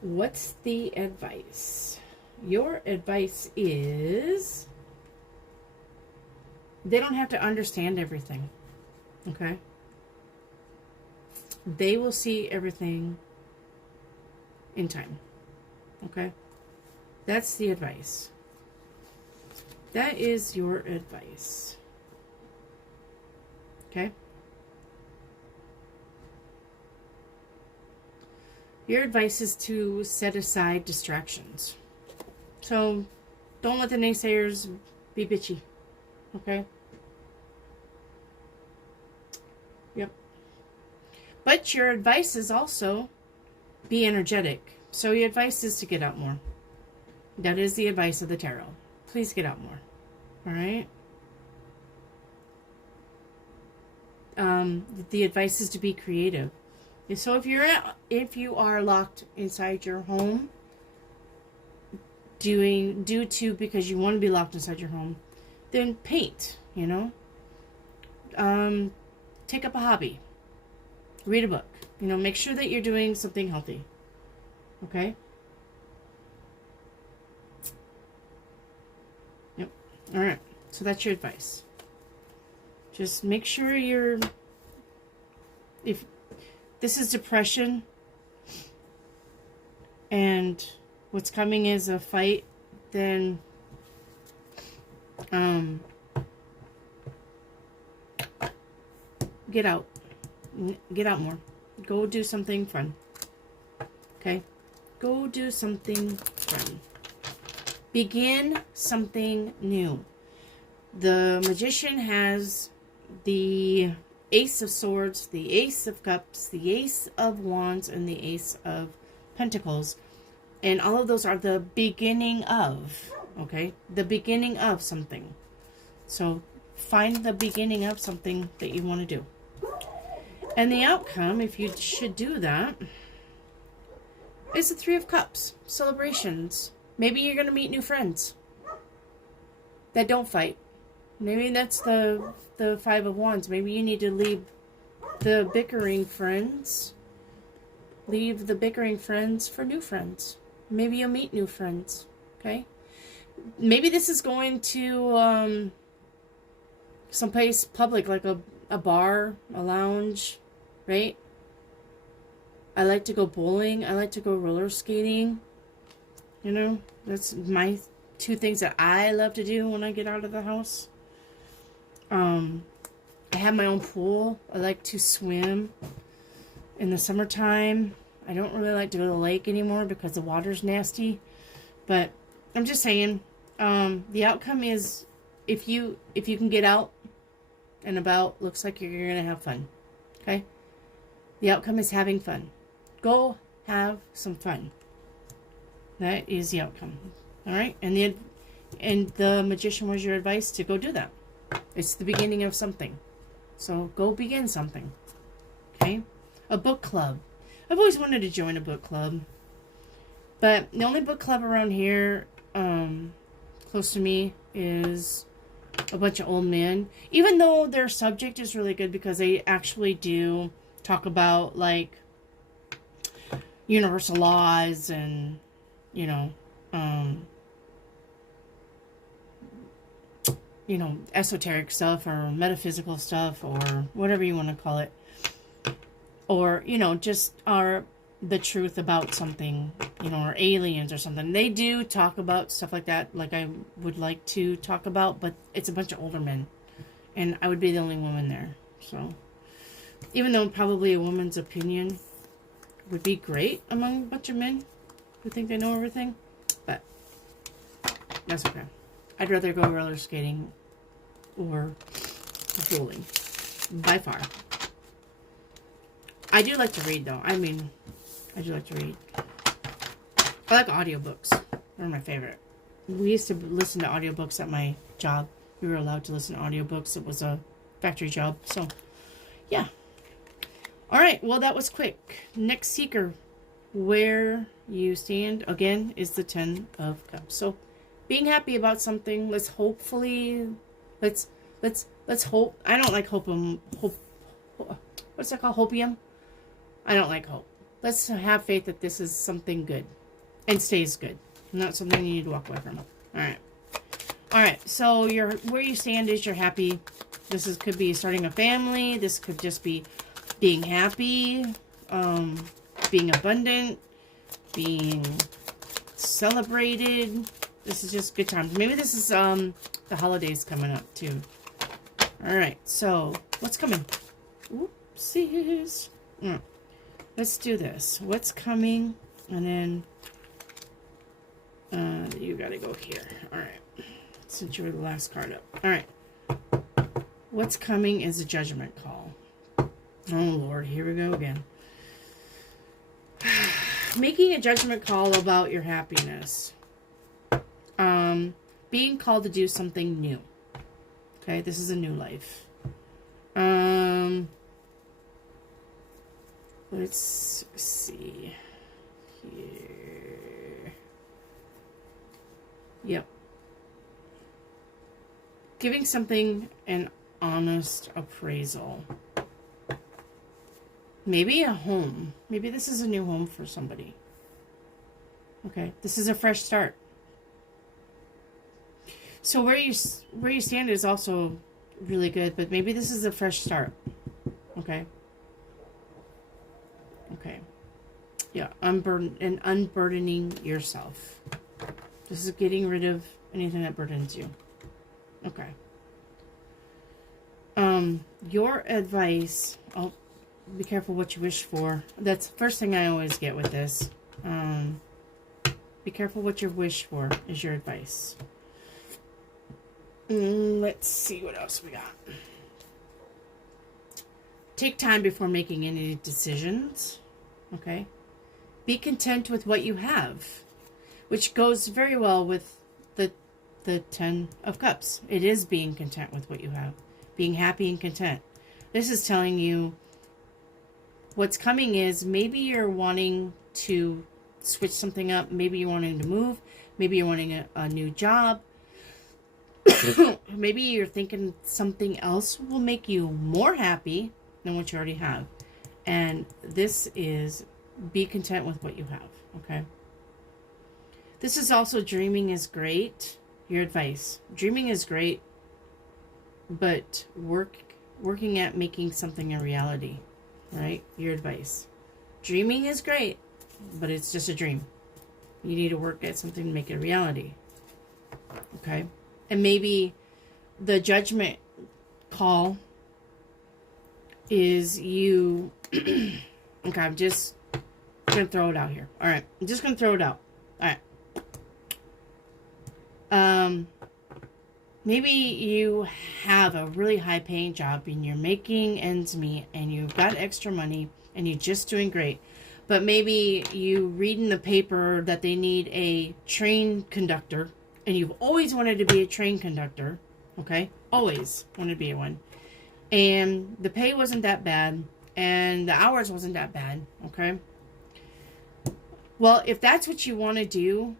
What's the advice? Your advice is they don't have to understand everything. Okay? They will see everything in time. Okay? That's the advice. That is your advice. Okay? Your advice is to set aside distractions. So, don't let the naysayers be bitchy. Okay? Yep. But your advice is also be energetic. So your advice is to get out more. That is the advice of the tarot. Please get out more. Alright? The advice is to be creative. So if you are locked inside your home, because you want to be locked inside your home, then paint, you know? Take up a hobby. Read a book. You know, make sure that you're doing something healthy. Okay? Yep. Alright. So that's your advice. Just make sure if this is depression and what's coming is a fight, then get out. Get out more. Go do something fun. Okay? Go do something fun. Begin something new. The Magician has the Ace of Swords, the Ace of Cups, the Ace of Wands, and the Ace of Pentacles. And all of those are the beginning of, okay? The beginning of something. So find the beginning of something that you want to do. And the outcome, if you should do that, is the Three of Cups. Celebrations. Maybe you're going to meet new friends that don't fight. Maybe that's the Five of Wands. Maybe you need to leave the bickering friends. Leave the bickering friends for new friends. Maybe you'll meet new friends. Okay? Maybe this is going to someplace public, like a bar, a lounge, right? I like to go bowling. I like to go roller skating. You know, that's my two things that I love to do when I get out of the house. I have my own pool. I like to swim in the summertime. I don't really like to go to the lake anymore because the water's nasty. But I'm just saying, the outcome is if you can get out and about, looks like you're going to have fun. Okay? The outcome is having fun. Go have some fun. That is the outcome. All right? And the Magician was your advice to go do that. It's the beginning of something. So go begin something. Okay? A book club. I've always wanted to join a book club. But the only book club around here close to me is a bunch of old men. Even though their subject is really good because they actually do talk about, like, universal laws and, you know, esoteric stuff or metaphysical stuff or whatever you want to call it. Or, just the truth about something, or aliens or something. They do talk about stuff like that, like I would like to talk about, but it's a bunch of older men. And I would be the only woman there. So, even though probably a woman's opinion would be great among a bunch of men who think they know everything, but that's okay. I'd rather go roller skating or bowling, by far. I do like to read, though. I do like to read. I like audiobooks. They're my favorite. We used to listen to audiobooks at my job. We were allowed to listen to audiobooks. It was a factory job. So, yeah. All right. Well, that was quick. Next seeker, where you stand, again, is the Ten of Cups. So, being happy about something. Let's hope. I don't like what's that called? Hopium? I don't like hope. Let's have faith that this is something good and stays good. Not something you need to walk away from. All right. All right. So where you stand is you're happy. Could be starting a family. This could just be being happy, being abundant, being celebrated. This is just good times. Maybe this is the holidays coming up too. All right. So what's coming? Oopsies. Let's do this. What's coming? And then you got to go here. All right. Since you were the last card up. All right. What's coming is a judgment call. Oh, Lord. Here we go again. Making a judgment call about your happiness. Being called to do something new. Okay. This is a new life. Let's see here. Yep. Giving something an honest appraisal. Maybe a home. Maybe this is a new home for somebody. Okay. This is a fresh start. So where you stand is also really good, but maybe this is a fresh start. Okay. Okay. Yeah, unburdening yourself. This is getting rid of anything that burdens you. Okay. Your advice. Oh, be careful what you wish for. That's the first thing I always get with this. Be careful what you wish for is your advice. Let's see what else we got. Take time before making any decisions. Okay. Be content with what you have, which goes very well with the 10 of Cups. It is being content with what you have, being happy and content. This is telling you what's coming is maybe you're wanting to switch something up. Maybe you're wanting to move. Maybe you're wanting a new job. Maybe you're thinking something else will make you more happy than what you already have. And this is be content with what you have. Okay. This is also dreaming is great. Your advice. Dreaming is great, but working at making something a reality. Right? Your advice. Dreaming is great, but it's just a dream. You need to work at something to make it a reality. Okay? And maybe the judgment call is you... Okay, I'm just going to throw it out here. All right. I'm just going to throw it out. All right. Maybe you have a really high paying job and you're making ends meet and you've got extra money and you're just doing great. But maybe you read in the paper that they need a train conductor and you've always wanted to be a train conductor. Okay? Always wanted to be one. And the pay wasn't that bad and the hours wasn't that bad. Okay? Well, if that's what you want to do,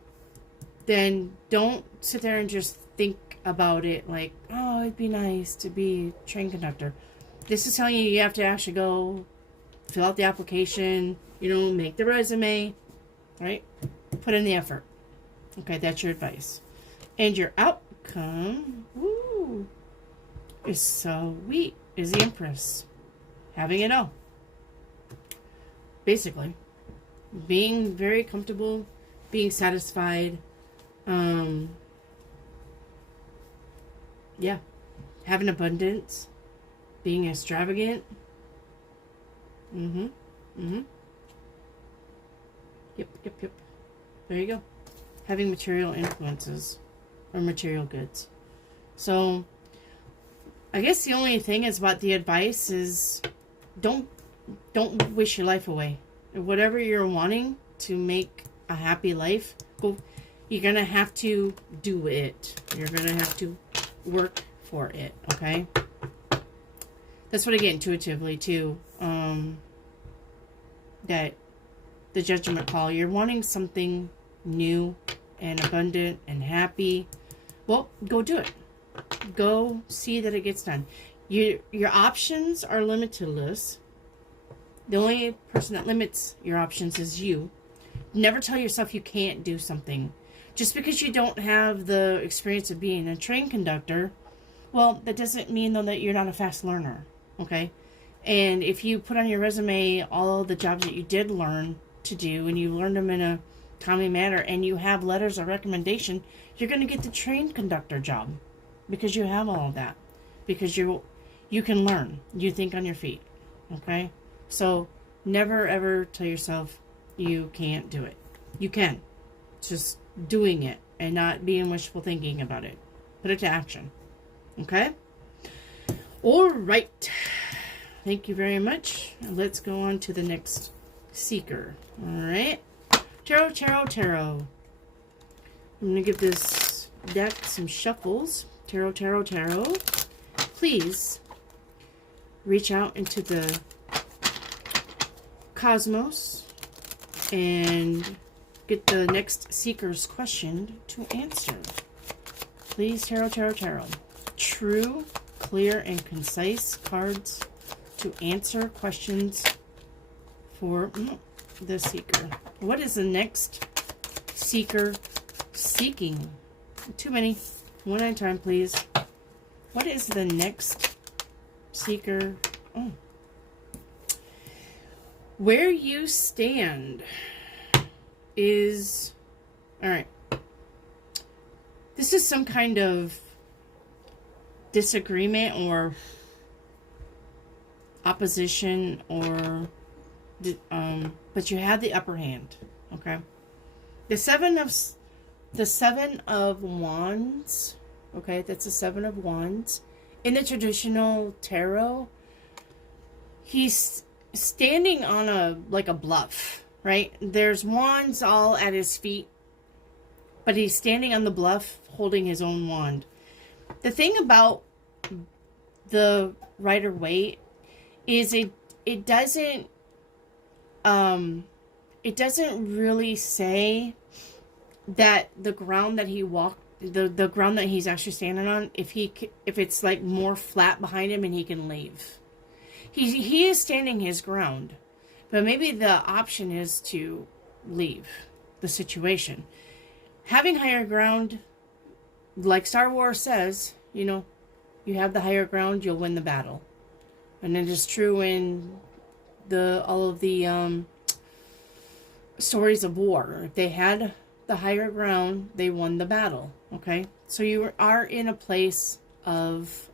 then don't sit there and just think about it like, oh, it'd be nice to be a train conductor. This is telling you have to actually go fill out the application, make the resume, right? Put in the effort. Okay, that's your advice. And your outcome, is sweet, is the Empress. Having it all. Basically. Being very comfortable, being satisfied, yeah, having abundance, being extravagant. Yep. There you go. Having material influences or material goods. So, I guess the only thing is about the advice is don't wish your life away. Whatever you're wanting to make a happy life, you're going to have to do it. You're going to have to work for it, okay? That's what I get intuitively, too. That the judgment call, you're wanting something new and abundant and happy. Well, go do it. Go see that it gets done. Your options are limitless. The only person that limits your options is you. Never tell yourself you can't do something. Just because you don't have the experience of being a train conductor, well, that doesn't mean, though, that you're not a fast learner, okay? And if you put on your resume all the jobs that you did learn to do, and you learned them in a timely manner, and you have letters of recommendation, you're going to get the train conductor job because you have all of that. Because you can learn. You think on your feet, okay? So never, ever tell yourself you can't do it. You can. It's just doing it and not being wishful thinking about it. Put it to action. Okay? All right. Thank you very much. Let's go on to the next seeker. All right. Tarot, tarot, tarot. I'm going to give this deck some shuffles. Tarot, tarot, tarot. Please reach out into the cosmos and get the next seeker's question to answer. Please, tarot, tarot, tarot. True, clear, and concise cards to answer questions for the seeker. What is the next seeker seeking? Too many. One at a time, please. What is the next seeker? Oh. Where you stand is... Alright. This is some kind of disagreement or opposition or... but you have the upper hand. Okay? The Seven of Wands... Okay, that's a Seven of Wands. In the traditional tarot, he's standing on a bluff, right? There's wands all at his feet, but he's standing on the bluff holding his own wand. The thing about the Rider-Waite is it doesn't really say that the ground that he walked, the ground that he's actually standing on, if it's like more flat behind him and he can leave. He is standing his ground, but maybe the option is to leave the situation. Having higher ground, like Star Wars says, you have the higher ground, you'll win the battle. And it is true in all of the stories of war. If they had the higher ground, they won the battle. Okay, so you are in a place of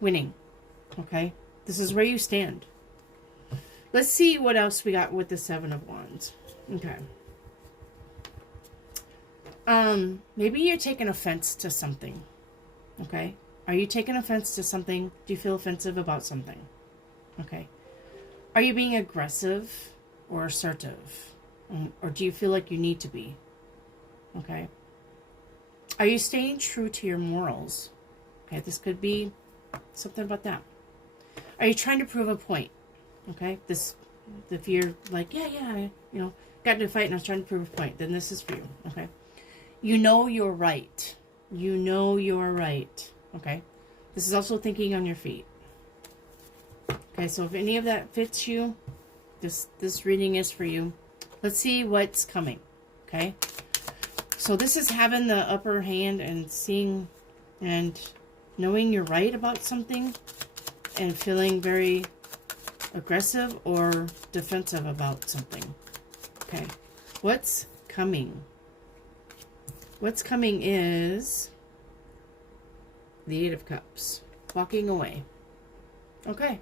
winning. Okay, this is where you stand. Let's see what else we got with the Seven of Wands. Okay. Maybe you're taking offense to something. Okay, are you taking offense to something? Do you feel offensive about something? Okay, are you being aggressive or assertive? Or do you feel like you need to be? Okay. Are you staying true to your morals? Okay, this could be something about that. Are you trying to prove a point? Okay, if you're like, yeah, got into a fight and I was trying to prove a point, then this is for you. Okay. You know you're right. You know you're right. Okay. This is also thinking on your feet. Okay, so if any of that fits you, this reading is for you. Let's see what's coming. Okay. So this is having the upper hand and seeing and knowing you're right about something and feeling very aggressive or defensive about something. Okay. What's coming? What's coming is the Eight of Cups. Walking away. Okay.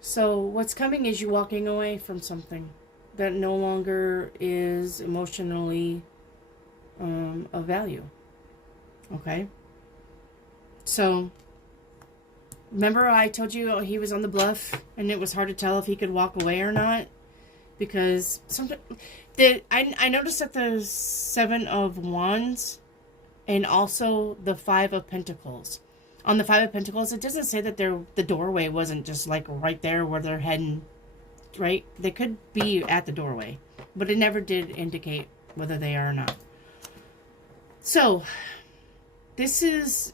So what's coming is you walking away from something that no longer is emotionally of value. Okay? So, remember I told you he was on the bluff and it was hard to tell if he could walk away or not? Because I noticed that the Seven of Wands and also the Five of Pentacles. On the Five of Pentacles, it doesn't say that the doorway wasn't just like right there where they're heading, right? They could be at the doorway, but it never did indicate whether they are or not. So, this is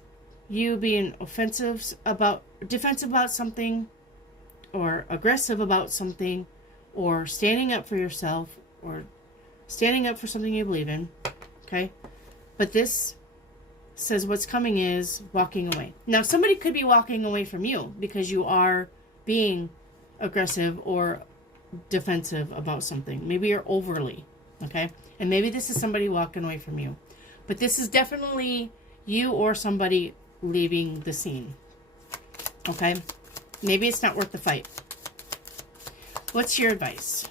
you being defensive about something, or aggressive about something, or standing up for yourself, or standing up for something you believe in. Okay? But this says what's coming is walking away. Now, somebody could be walking away from you because you are being aggressive or defensive about something. Maybe you're overly, okay? And maybe this is somebody walking away from you. But this is definitely you or somebody leaving the scene, okay? Maybe it's not worth the fight. What's your advice?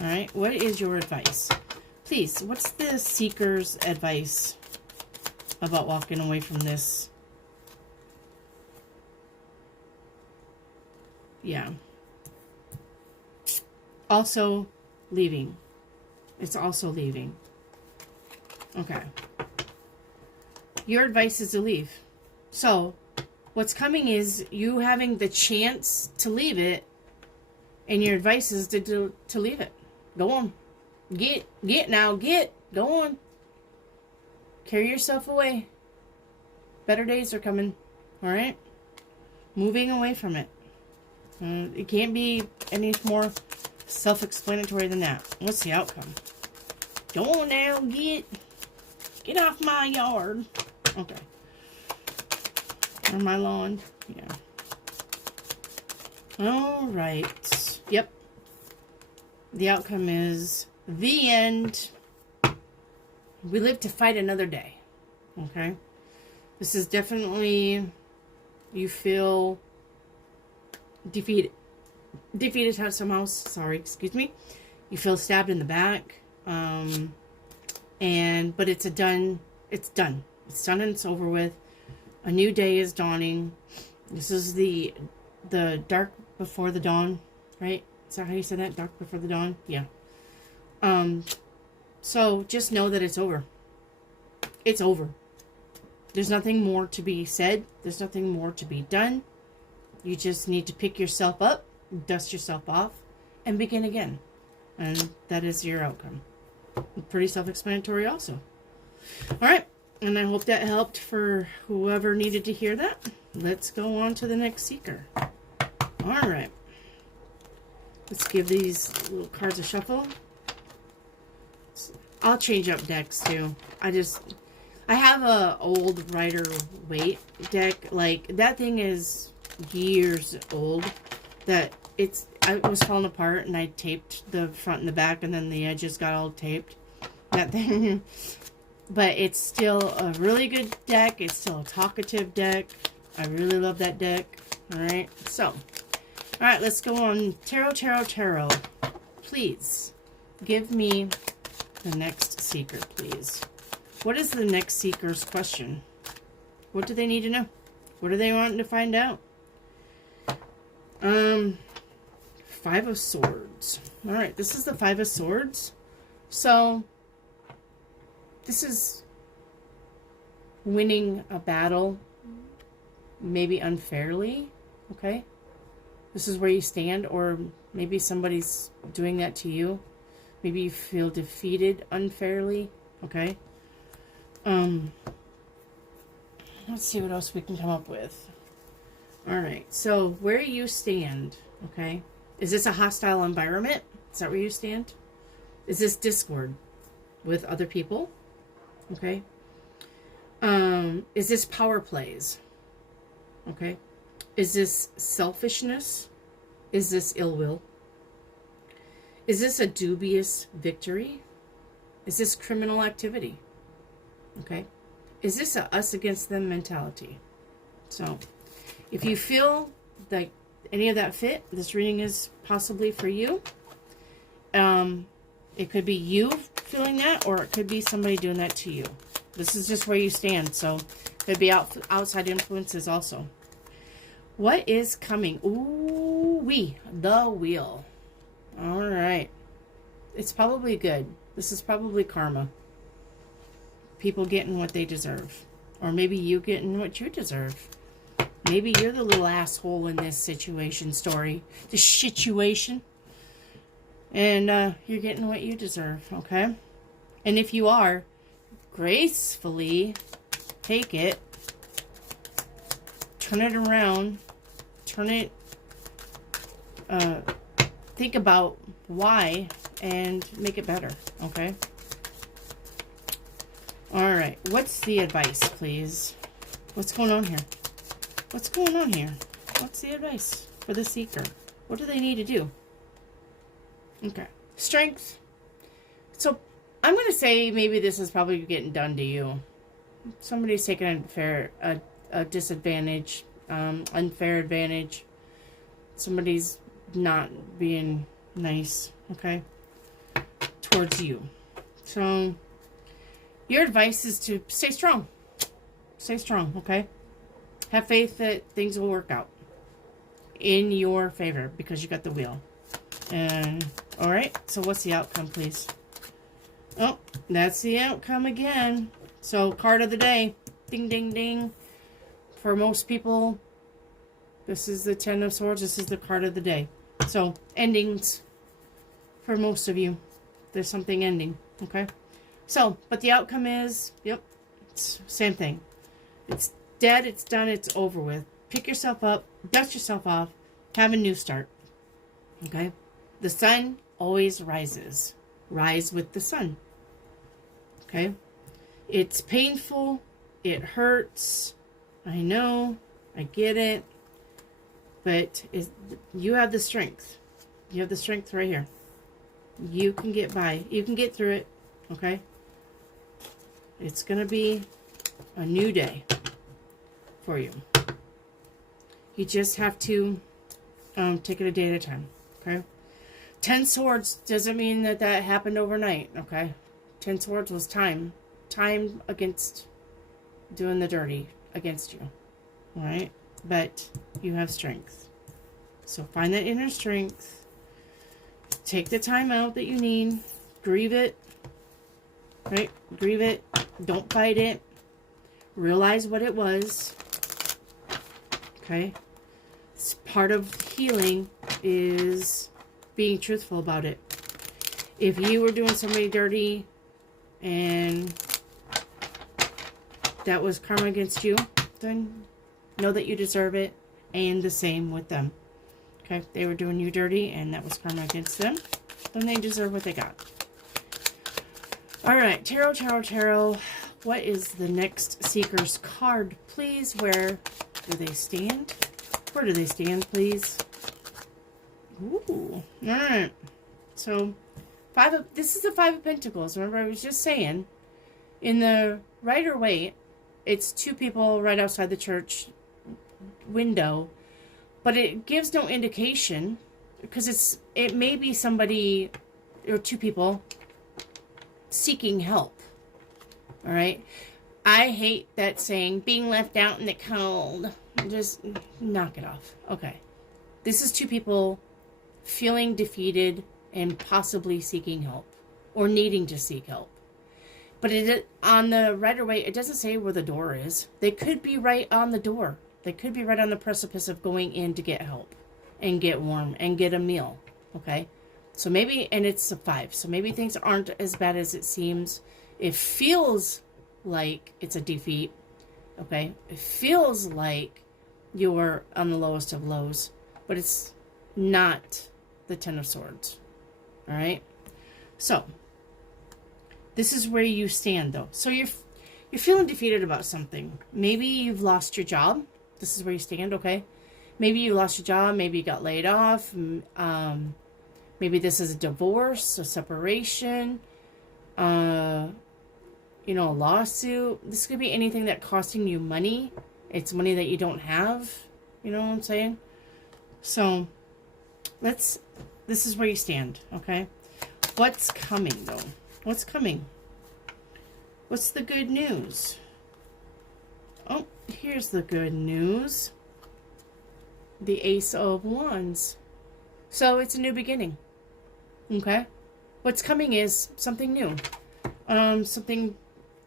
All right, what is your advice? Please, what's the seeker's advice about walking away from this? Yeah. Also leaving. It's also leaving. Okay. Your advice is to leave. So, what's coming is you having the chance to leave it, and your advice is to leave it. Go on. Get now. Go on. Carry yourself away. Better days are coming. All right? Moving away from it. It can't be any more self-explanatory than that. What's the outcome? Go on now. Get off my yard. Okay. Or my lawn. Yeah. All right. Yep. The outcome is the end. We live to fight another day. Okay? This is definitely, you feel defeated. Defeated somehow. Sorry, excuse me. You feel stabbed in the back. But it's done. It's done and it's over with. A new day is dawning. This is the dark before the dawn, right? Is that how you said that? Dark before the dawn? Yeah. So just know that it's over. It's over. There's nothing more to be said. There's nothing more to be done. You just need to pick yourself up, dust yourself off, and begin again. And that is your outcome. Pretty self-explanatory also. All right. And I hope that helped for whoever needed to hear that. Let's go on to the next seeker. All right. Let's give these little cards a shuffle. I'll change up decks too. I have a old Rider-Waite deck. Like, that thing is years old. It was falling apart, and I taped the front and the back, and then the edges got all taped. That thing. But it's still a really good deck. It's still a talkative deck. I really love that deck. Alright, so. Alright, let's go on. Tarot. Please, give me the next seeker, please. What is the next seeker's question? What do they need to know? What are they wanting to find out? Five of Swords. Alright, this is the Five of Swords. So, this is winning a battle, maybe unfairly, okay? This is where you stand, or maybe somebody's doing that to you. Maybe you feel defeated unfairly, okay? Let's see what else we can come up with. Alright, so where you stand, okay? Is this a hostile environment? Is that where you stand? Is this discord with other people? Okay. Is this power plays? Okay. Is this selfishness? Is this ill will? Is this a dubious victory? Is this criminal activity? Okay. Is this a us against them mentality? So, if you feel like any of that fit, this reading is possibly for you. It could be you feeling that, or it could be somebody doing that to you. This is just where you stand, so it could be outside influences also. What is coming? Ooh-wee, the Wheel. All right. It's probably good. This is probably karma. People getting what they deserve. Or maybe you getting what you deserve. Maybe you're the little asshole in this situation story. This situation. And you're getting what you deserve, okay? And if you are, gracefully take it turn it around, turn it, think about why and make it better, okay? All right, what's the advice, please? What's going on here? What's going on here? What's the advice for the seeker? What do they need to do? Okay, strength. So I'm going to say maybe this is probably getting done to you. Somebody's taking a disadvantage, unfair advantage. Somebody's not being nice, okay, towards you. So your advice is to stay strong. Stay strong, okay? Have faith that things will work out in your favor because you got the wheel. And all right, so what's the outcome, please? Oh, that's the outcome again. So card of the day, ding, ding, ding. For most people, this is the Ten of Swords. This is the card of the day. So endings for most of you. There's something ending, okay? So, but the outcome is, yep, it's same thing. It's dead, it's done, it's over with. Pick yourself up, dust yourself off, have a new start, okay? The sun always rises. Rise with the sun, okay? It's painful, it hurts, I know, I get it, but you have the strength. You have the strength right here. You can get by. You can get through it, okay? It's going to be a new day for you. You just have to take it a day at a time, okay? 10 swords doesn't mean that happened overnight, okay? 10 swords was time. Time against doing the dirty against you, all right? But you have strength. So find that inner strength. Take the time out that you need. Grieve it, right? Grieve it. Don't fight it. Realize what it was. Okay? It's part of healing is being truthful about it. If you were doing somebody dirty and that was karma against you, then know that you deserve it, and the same with them. Okay? They were doing you dirty and that was karma against them, then they deserve what they got. Alright, tarot, tarot, tarot. What is the next seeker's card, please? Where do they stand? Where do they stand, please? Ooh. Alright. So, this is the Five of Pentacles. Remember, I was just saying, in the Rider-Waite, it's two people right outside the church window, but it gives no indication, because it may be somebody, or two people, seeking help. All right? I hate that saying, being left out in the cold. Just knock it off. Okay. This is two people feeling defeated and possibly seeking help, or needing to seek help. But on the Rider-Waite, it doesn't say where the door is. They could be right on the door. They could be right on the precipice of going in to get help and get warm and get a meal. Okay? So maybe, and it's a 5, so maybe things aren't as bad as it seems. It feels like it's a defeat. Okay? It feels like you're on the lowest of lows, but it's not the Ten of Swords. All right? So, this is where you stand, though. So you're feeling defeated about something. Maybe you've lost your job. This is where you stand, okay? Maybe you lost your job. Maybe you got laid off. Maybe this is a divorce, a separation, a lawsuit. This could be anything that's costing you money. It's money that you don't have. You know what I'm saying? So, this is where you stand, okay? What's coming, though? What's coming? What's the good news? Oh, here's the good news. The Ace of Wands. So it's a new beginning. Okay? What's coming is something new. Something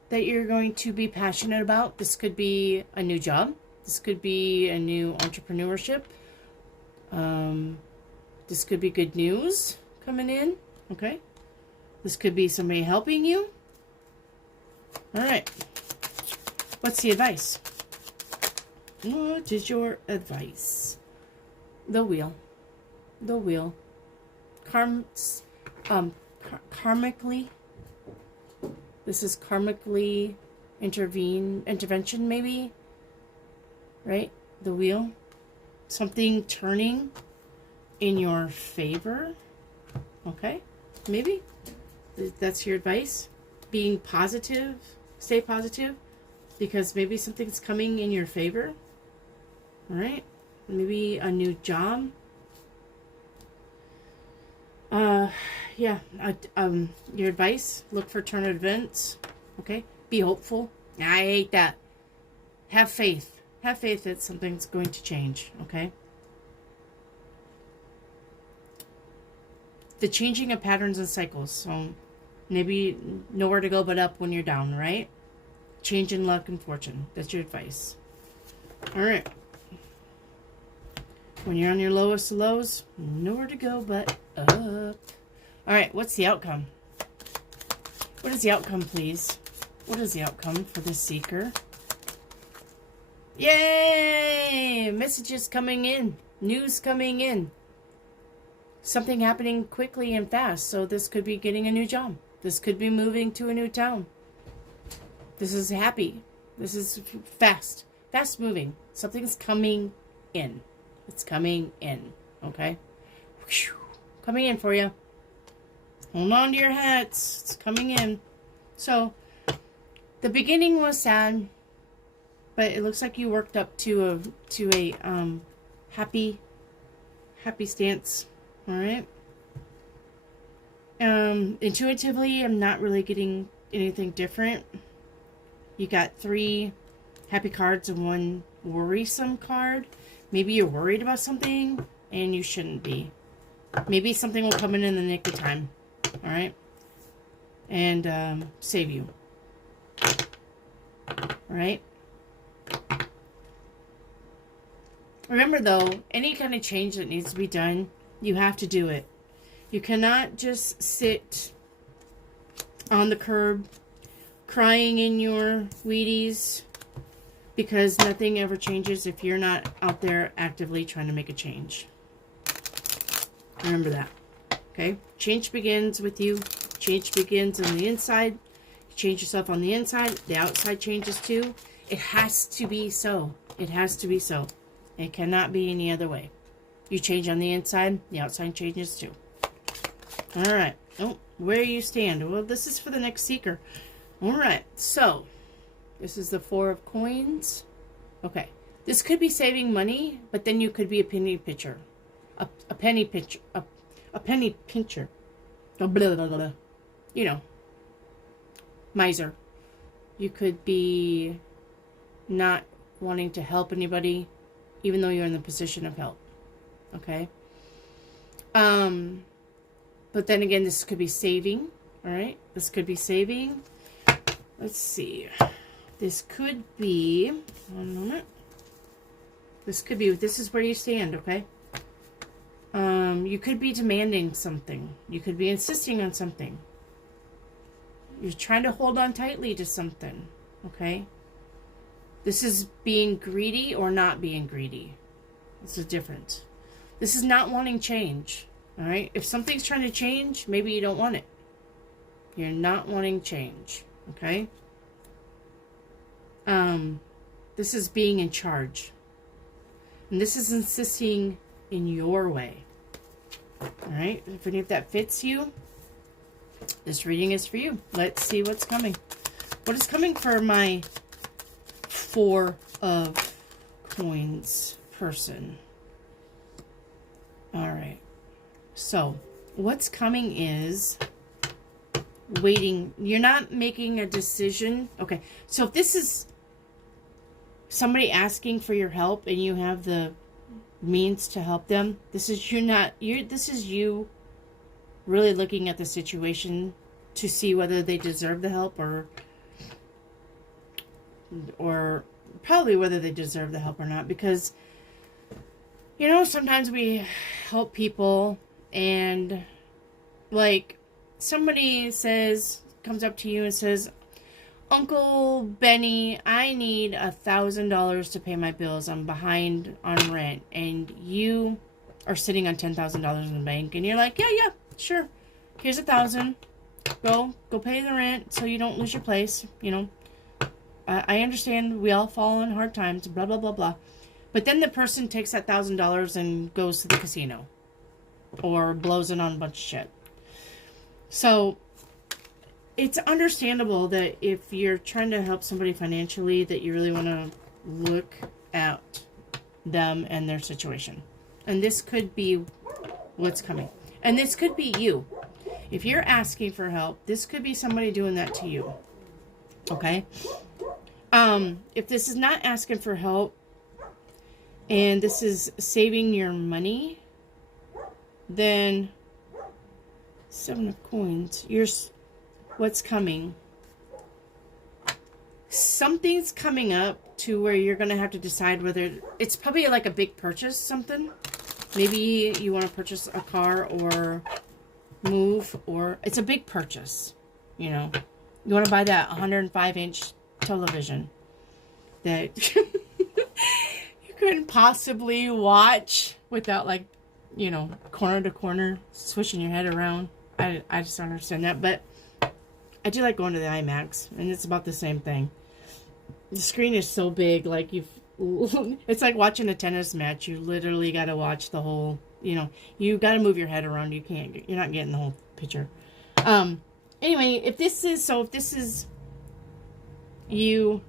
that you're going to be passionate about. This could be a new job. This could be a new entrepreneurship. This could be good news coming in. Okay? This could be somebody helping you. All right. What's the advice? What is your advice? The wheel. The wheel. Karmically. This is karmically intervention maybe. Right? The wheel. Something turning in your favor. Okay? Maybe. That's your advice. Being positive. Stay positive. Because maybe something's coming in your favor. Alright? Maybe a new job. Yeah. Your advice. Look for turn events. Okay? Be hopeful. I hate that. Have faith. Have faith that something's going to change. Okay? The changing of patterns and cycles. So maybe nowhere to go but up when you're down, right? Change in luck and fortune. That's your advice. Alright. When you're on your lowest of lows, nowhere to go but up. Alright, what's the outcome? What is the outcome, please? What is the outcome for the seeker? Yay! Messages coming in. News coming in. Something happening quickly and fast. So this could be getting a new job. This could be moving to a new town. This is happy. This is fast. Fast moving. Something's coming in. It's coming in. Okay? Whew. Coming in for you. Hold on to your hats. It's coming in. So, the beginning was sad. But it looks like you worked up to a happy stance. Alright? Intuitively, I'm not really getting anything different. You got 3 happy cards and 1 worrisome card. Maybe you're worried about something and you shouldn't be. Maybe something will come in the nick of time. Alright? And save you. Alright? Remember though, any kind of change that needs to be done, you have to do it. You cannot just sit on the curb crying in your Wheaties because nothing ever changes if you're not out there actively trying to make a change. Remember that. Okay? Change begins with you. Change begins on the inside. You change yourself on the inside. The outside changes too. It has to be so. It has to be so. It cannot be any other way. You change on the inside. The outside changes too. Alright. Oh, where you stand. Well, this is for the next seeker. Alright, so this is the 4 of coins. Okay, this could be saving money, but then you could be a penny pincher. A penny pincher. A penny pincher. Blah, blah, blah, blah. You know, miser. You could be not wanting to help anybody, even though you're in the position of help. Okay? But then again, this could be saving. Alright, this could be saving. Let's see. This could be, one moment. This could be, this is where you stand, okay? You could be demanding something. You could be insisting on something. You're trying to hold on tightly to something, okay? This is being greedy or not being greedy. It's a difference. This is not wanting change, all right? If something's trying to change, maybe you don't want it. You're not wanting change. Okay? This is being in charge. And this is insisting in your way. Alright? If any of that fits you, this reading is for you. Let's see what's coming. What is coming for my 4 of coins person? Alright. So, what's coming is waiting. You're not making a decision. Okay, so if this is somebody asking for your help and you have the means to help them, this is this is you really looking at the situation to see whether they deserve the help or probably whether they deserve the help or not, because you know, sometimes we help people and like somebody comes up to you and says, Uncle Benny, I need $1,000 to pay my bills. I'm behind on rent. And you are sitting on $10,000 in the bank. And you're like, yeah, sure. Here's $1,000. Go pay the rent so you don't lose your place. You know, I understand we all fall in hard times, blah, blah, blah, blah. But then the person takes that $1,000 and goes to the casino. Or blows it on a bunch of shit. So it's understandable that if you're trying to help somebody financially, that you really want to look at them and their situation. And this could be what's coming. And this could be you. If you're asking for help, this could be somebody doing that to you. Okay? If this is not asking for help, and this is saving your money, then 7 of Coins, what's coming? Something's coming up to where you're going to have to decide whether it's probably like a big purchase, something. Maybe you want to purchase a car or move, or it's a big purchase. You know, you want to buy that 105-inch television that you couldn't possibly watch without, like, you know, corner to corner, swishing your head around. I just don't understand that, but I do like going to the IMAX, and it's about the same thing. The screen is so big, like it's like watching a tennis match. You literally got to watch the whole, you know, you got to move your head around. You're not getting the whole picture. Anyway, if this is you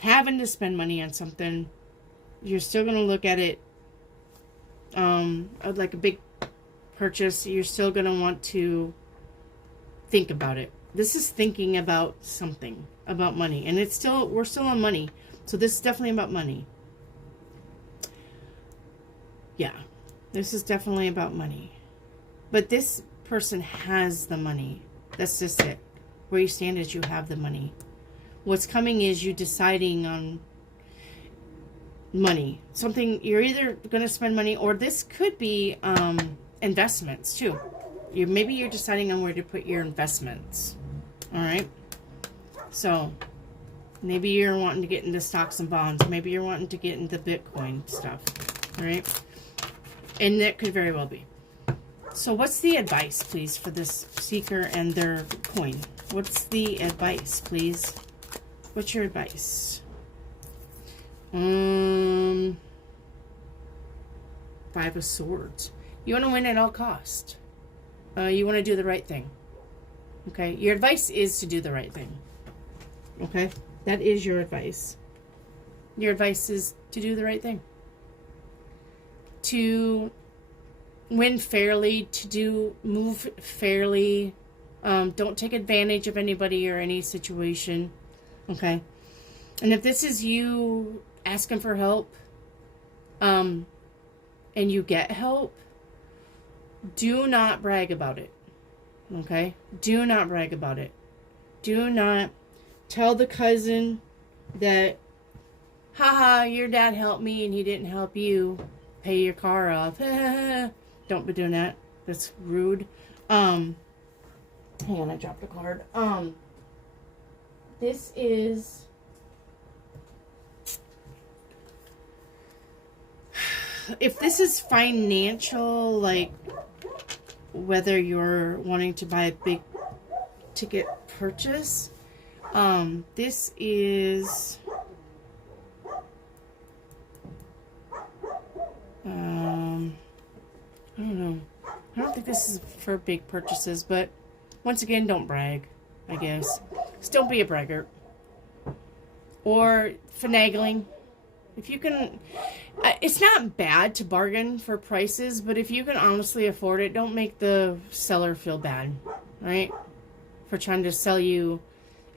having to spend money on something, you're still going to look at it like a big purchase. You're still going to want to think about it. This is thinking about something, about money. And we're still on money. So this is definitely about money. Yeah, this is definitely about money. But this person has the money. That's just it. Where you stand is you have the money. What's coming is you deciding on money. Something, you're either going to spend money, or this could be investments too. Maybe you're deciding on where to put your investments. All right. So maybe you're wanting to get into stocks and bonds. Maybe you're wanting to get into Bitcoin stuff. All right. And that could very well be. So what's the advice, please, for this seeker and their coin? What's the advice, please? What's your advice? 5 of Swords. You want to win at all cost. You want to do the right thing. Okay? Your advice is to do the right thing. Okay? That is your advice. Your advice is to do the right thing. To win fairly, move fairly. Don't take advantage of anybody or any situation. Okay? And if this is you asking for help, and you get help, do not brag about it. Okay? Do not brag about it. Do not tell the cousin that, haha, your dad helped me and he didn't help you pay your car off. Don't be doing that. That's rude. Hang on, I dropped a card. This is... If this is financial, like whether you're wanting to buy a big ticket purchase, this is I don't know. I don't think this is for big purchases, but once again, don't brag, I guess. Just don't be a braggart. Or finagling. If you can, it's not bad to bargain for prices, but if you can honestly afford it, don't make the seller feel bad, right? For trying to sell you.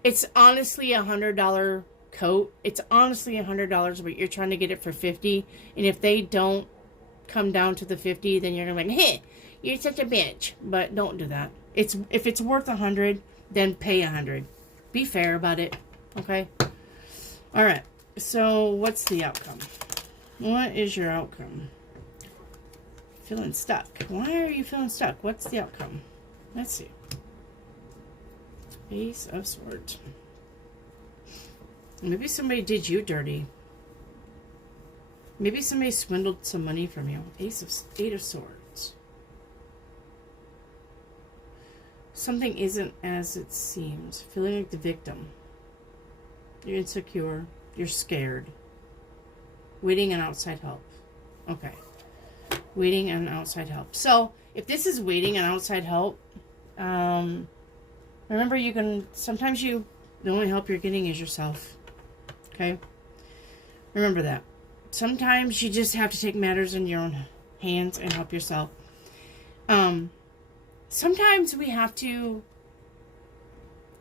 It's honestly $100 coat. It's honestly $100, but you're trying to get it for $50. And if they don't come down to the $50, then you're gonna be like, hey, you're such a bitch. But don't do that. If it's worth $100, then pay $100. Be fair about it, okay? All right. So, what's the outcome? What is your outcome? Feeling stuck. Why are you feeling stuck? What's the outcome? Let's see. Ace of Swords. Maybe somebody did you dirty. Maybe somebody swindled some money from you. Eight of Swords. Something isn't as it seems. Feeling like the victim. You're insecure. You're scared. Waiting on outside help. Okay. Waiting on outside help. So, if this is waiting on outside help, remember sometimes the only help you're getting is yourself. Okay? Remember that. Sometimes you just have to take matters in your own hands and help yourself. Sometimes we have to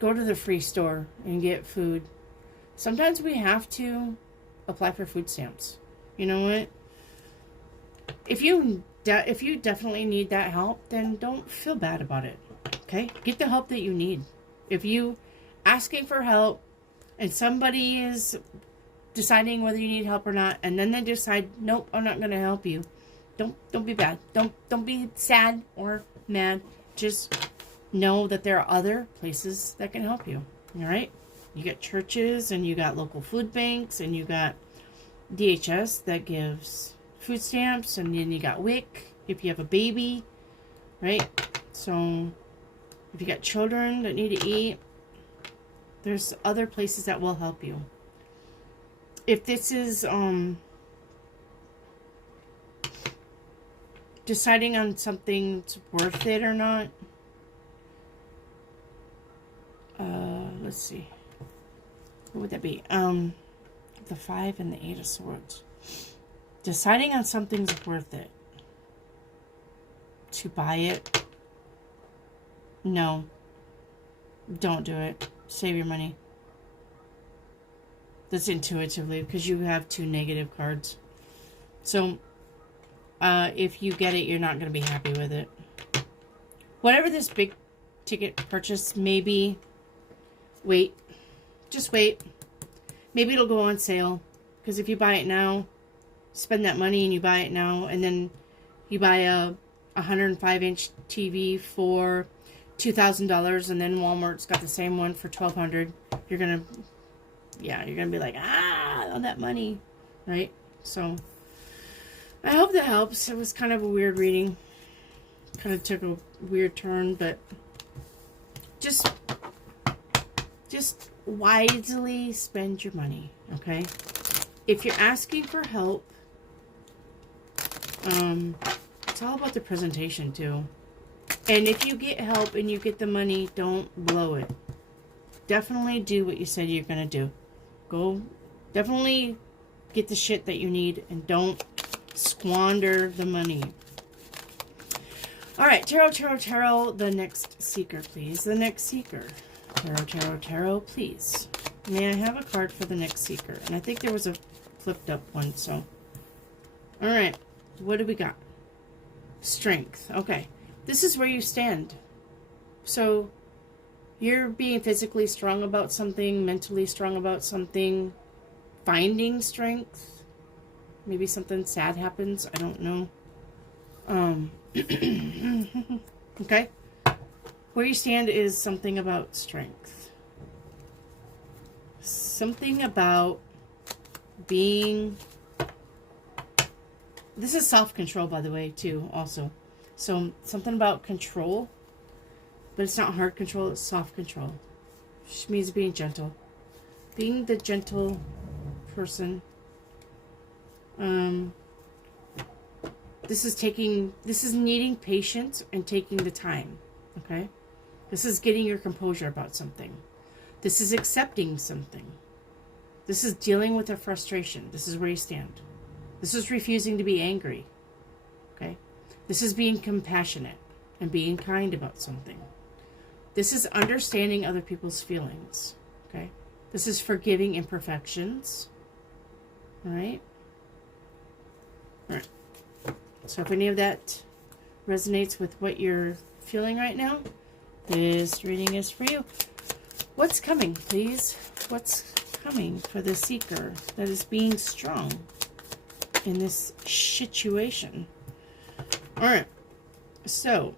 go to the free store and get food. Sometimes we have to apply for food stamps. You know what? If you definitely need that help, then don't feel bad about it. Okay? Get the help that you need. If you asking for help and somebody is deciding whether you need help or not, and then they decide, nope, I'm not going to help you. Don't be bad. Don't be sad or mad. Just know that there are other places that can help you. All right? You got churches, and you got local food banks, and you got DHS that gives food stamps, and then you got WIC if you have a baby, right? So if you got children that need to eat, there's other places that will help you. If this is deciding on something's worth it or not, let's see, what would that be? The 5 and the 8 of Swords. Deciding on something's worth it. To buy it. No. Don't do it. Save your money. That's intuitively, because you have 2 negative cards. So, if you get it, you're not going to be happy with it. Whatever this big ticket purchase may be, wait. Just wait. Maybe it'll go on sale. Because if you buy it now, spend that money and you buy it now, and then you buy a 105-inch TV for $2,000, and then Walmart's got the same one for $1,200. You're gonna be like, all that money, right? So I hope that helps. It was kind of a weird reading. Kind of took a weird turn, but just wisely spend your money, okay? If you're asking for help, it's all about the presentation too. And if you get help and you get the money, don't blow it. Definitely do what you said you're going to do. Go, definitely get the shit that you need and don't squander the money. All right, Tarot, the next seeker, please. The next seeker. Tarot, please. May I have a card for the next seeker? And I think there was a flipped up one, so. All right, what do we got? Strength. Okay, this is where you stand. So you're being physically strong about something, mentally strong about something, finding strength. Maybe something sad happens. I don't know. Okay. Where you stand is something about strength. Something about being... This is self-control, by the way, too, also. So, something about control. But it's not hard control, it's soft control. Which means being gentle. Being the gentle person. This is needing patience and taking the time. Okay? This is getting your composure about something. This is accepting something. This is dealing with a frustration. This is where you stand. This is refusing to be angry. Okay? This is being compassionate and being kind about something. This is understanding other people's feelings. Okay? This is forgiving imperfections. Alright? Alright. So if any of that resonates with what you're feeling right now, this reading is for you. What's coming, please? What's coming for the seeker that is being strong in this situation? Alright. So,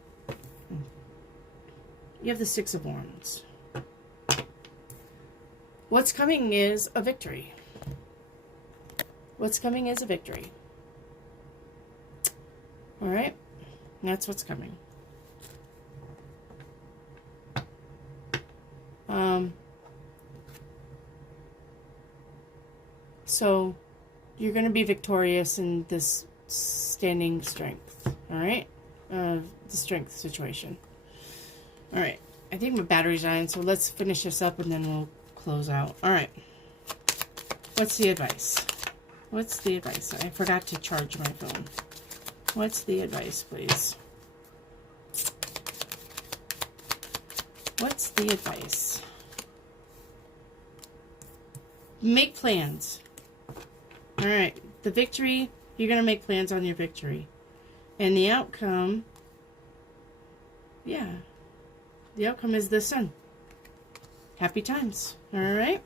you have the Six of Wands. what's coming is a victory. What's coming is a victory. All right? That's what's coming. So you're going to be victorious in this standing strength. All right? The strength situation. All right. I think my battery's on, so let's finish this up and then we'll close out. All right. What's the advice? What's the advice? I forgot to charge my phone. What's the advice, please? What's the advice? Make plans. All right. The victory, you're going to make plans on your victory. And the outcome, yeah. The outcome is the sun. Happy times. All right.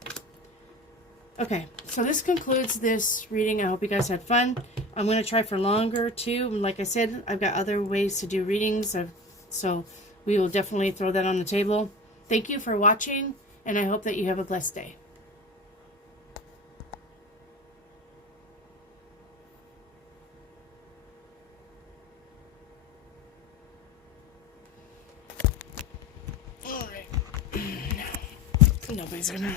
Okay. So this concludes this reading. I hope you guys had fun. I'm going to try for longer too. Like I said, I've got other ways to do readings. So we will definitely throw that on the table. Thank you for watching, and I hope that you have a blessed day. All right. Nobody's gonna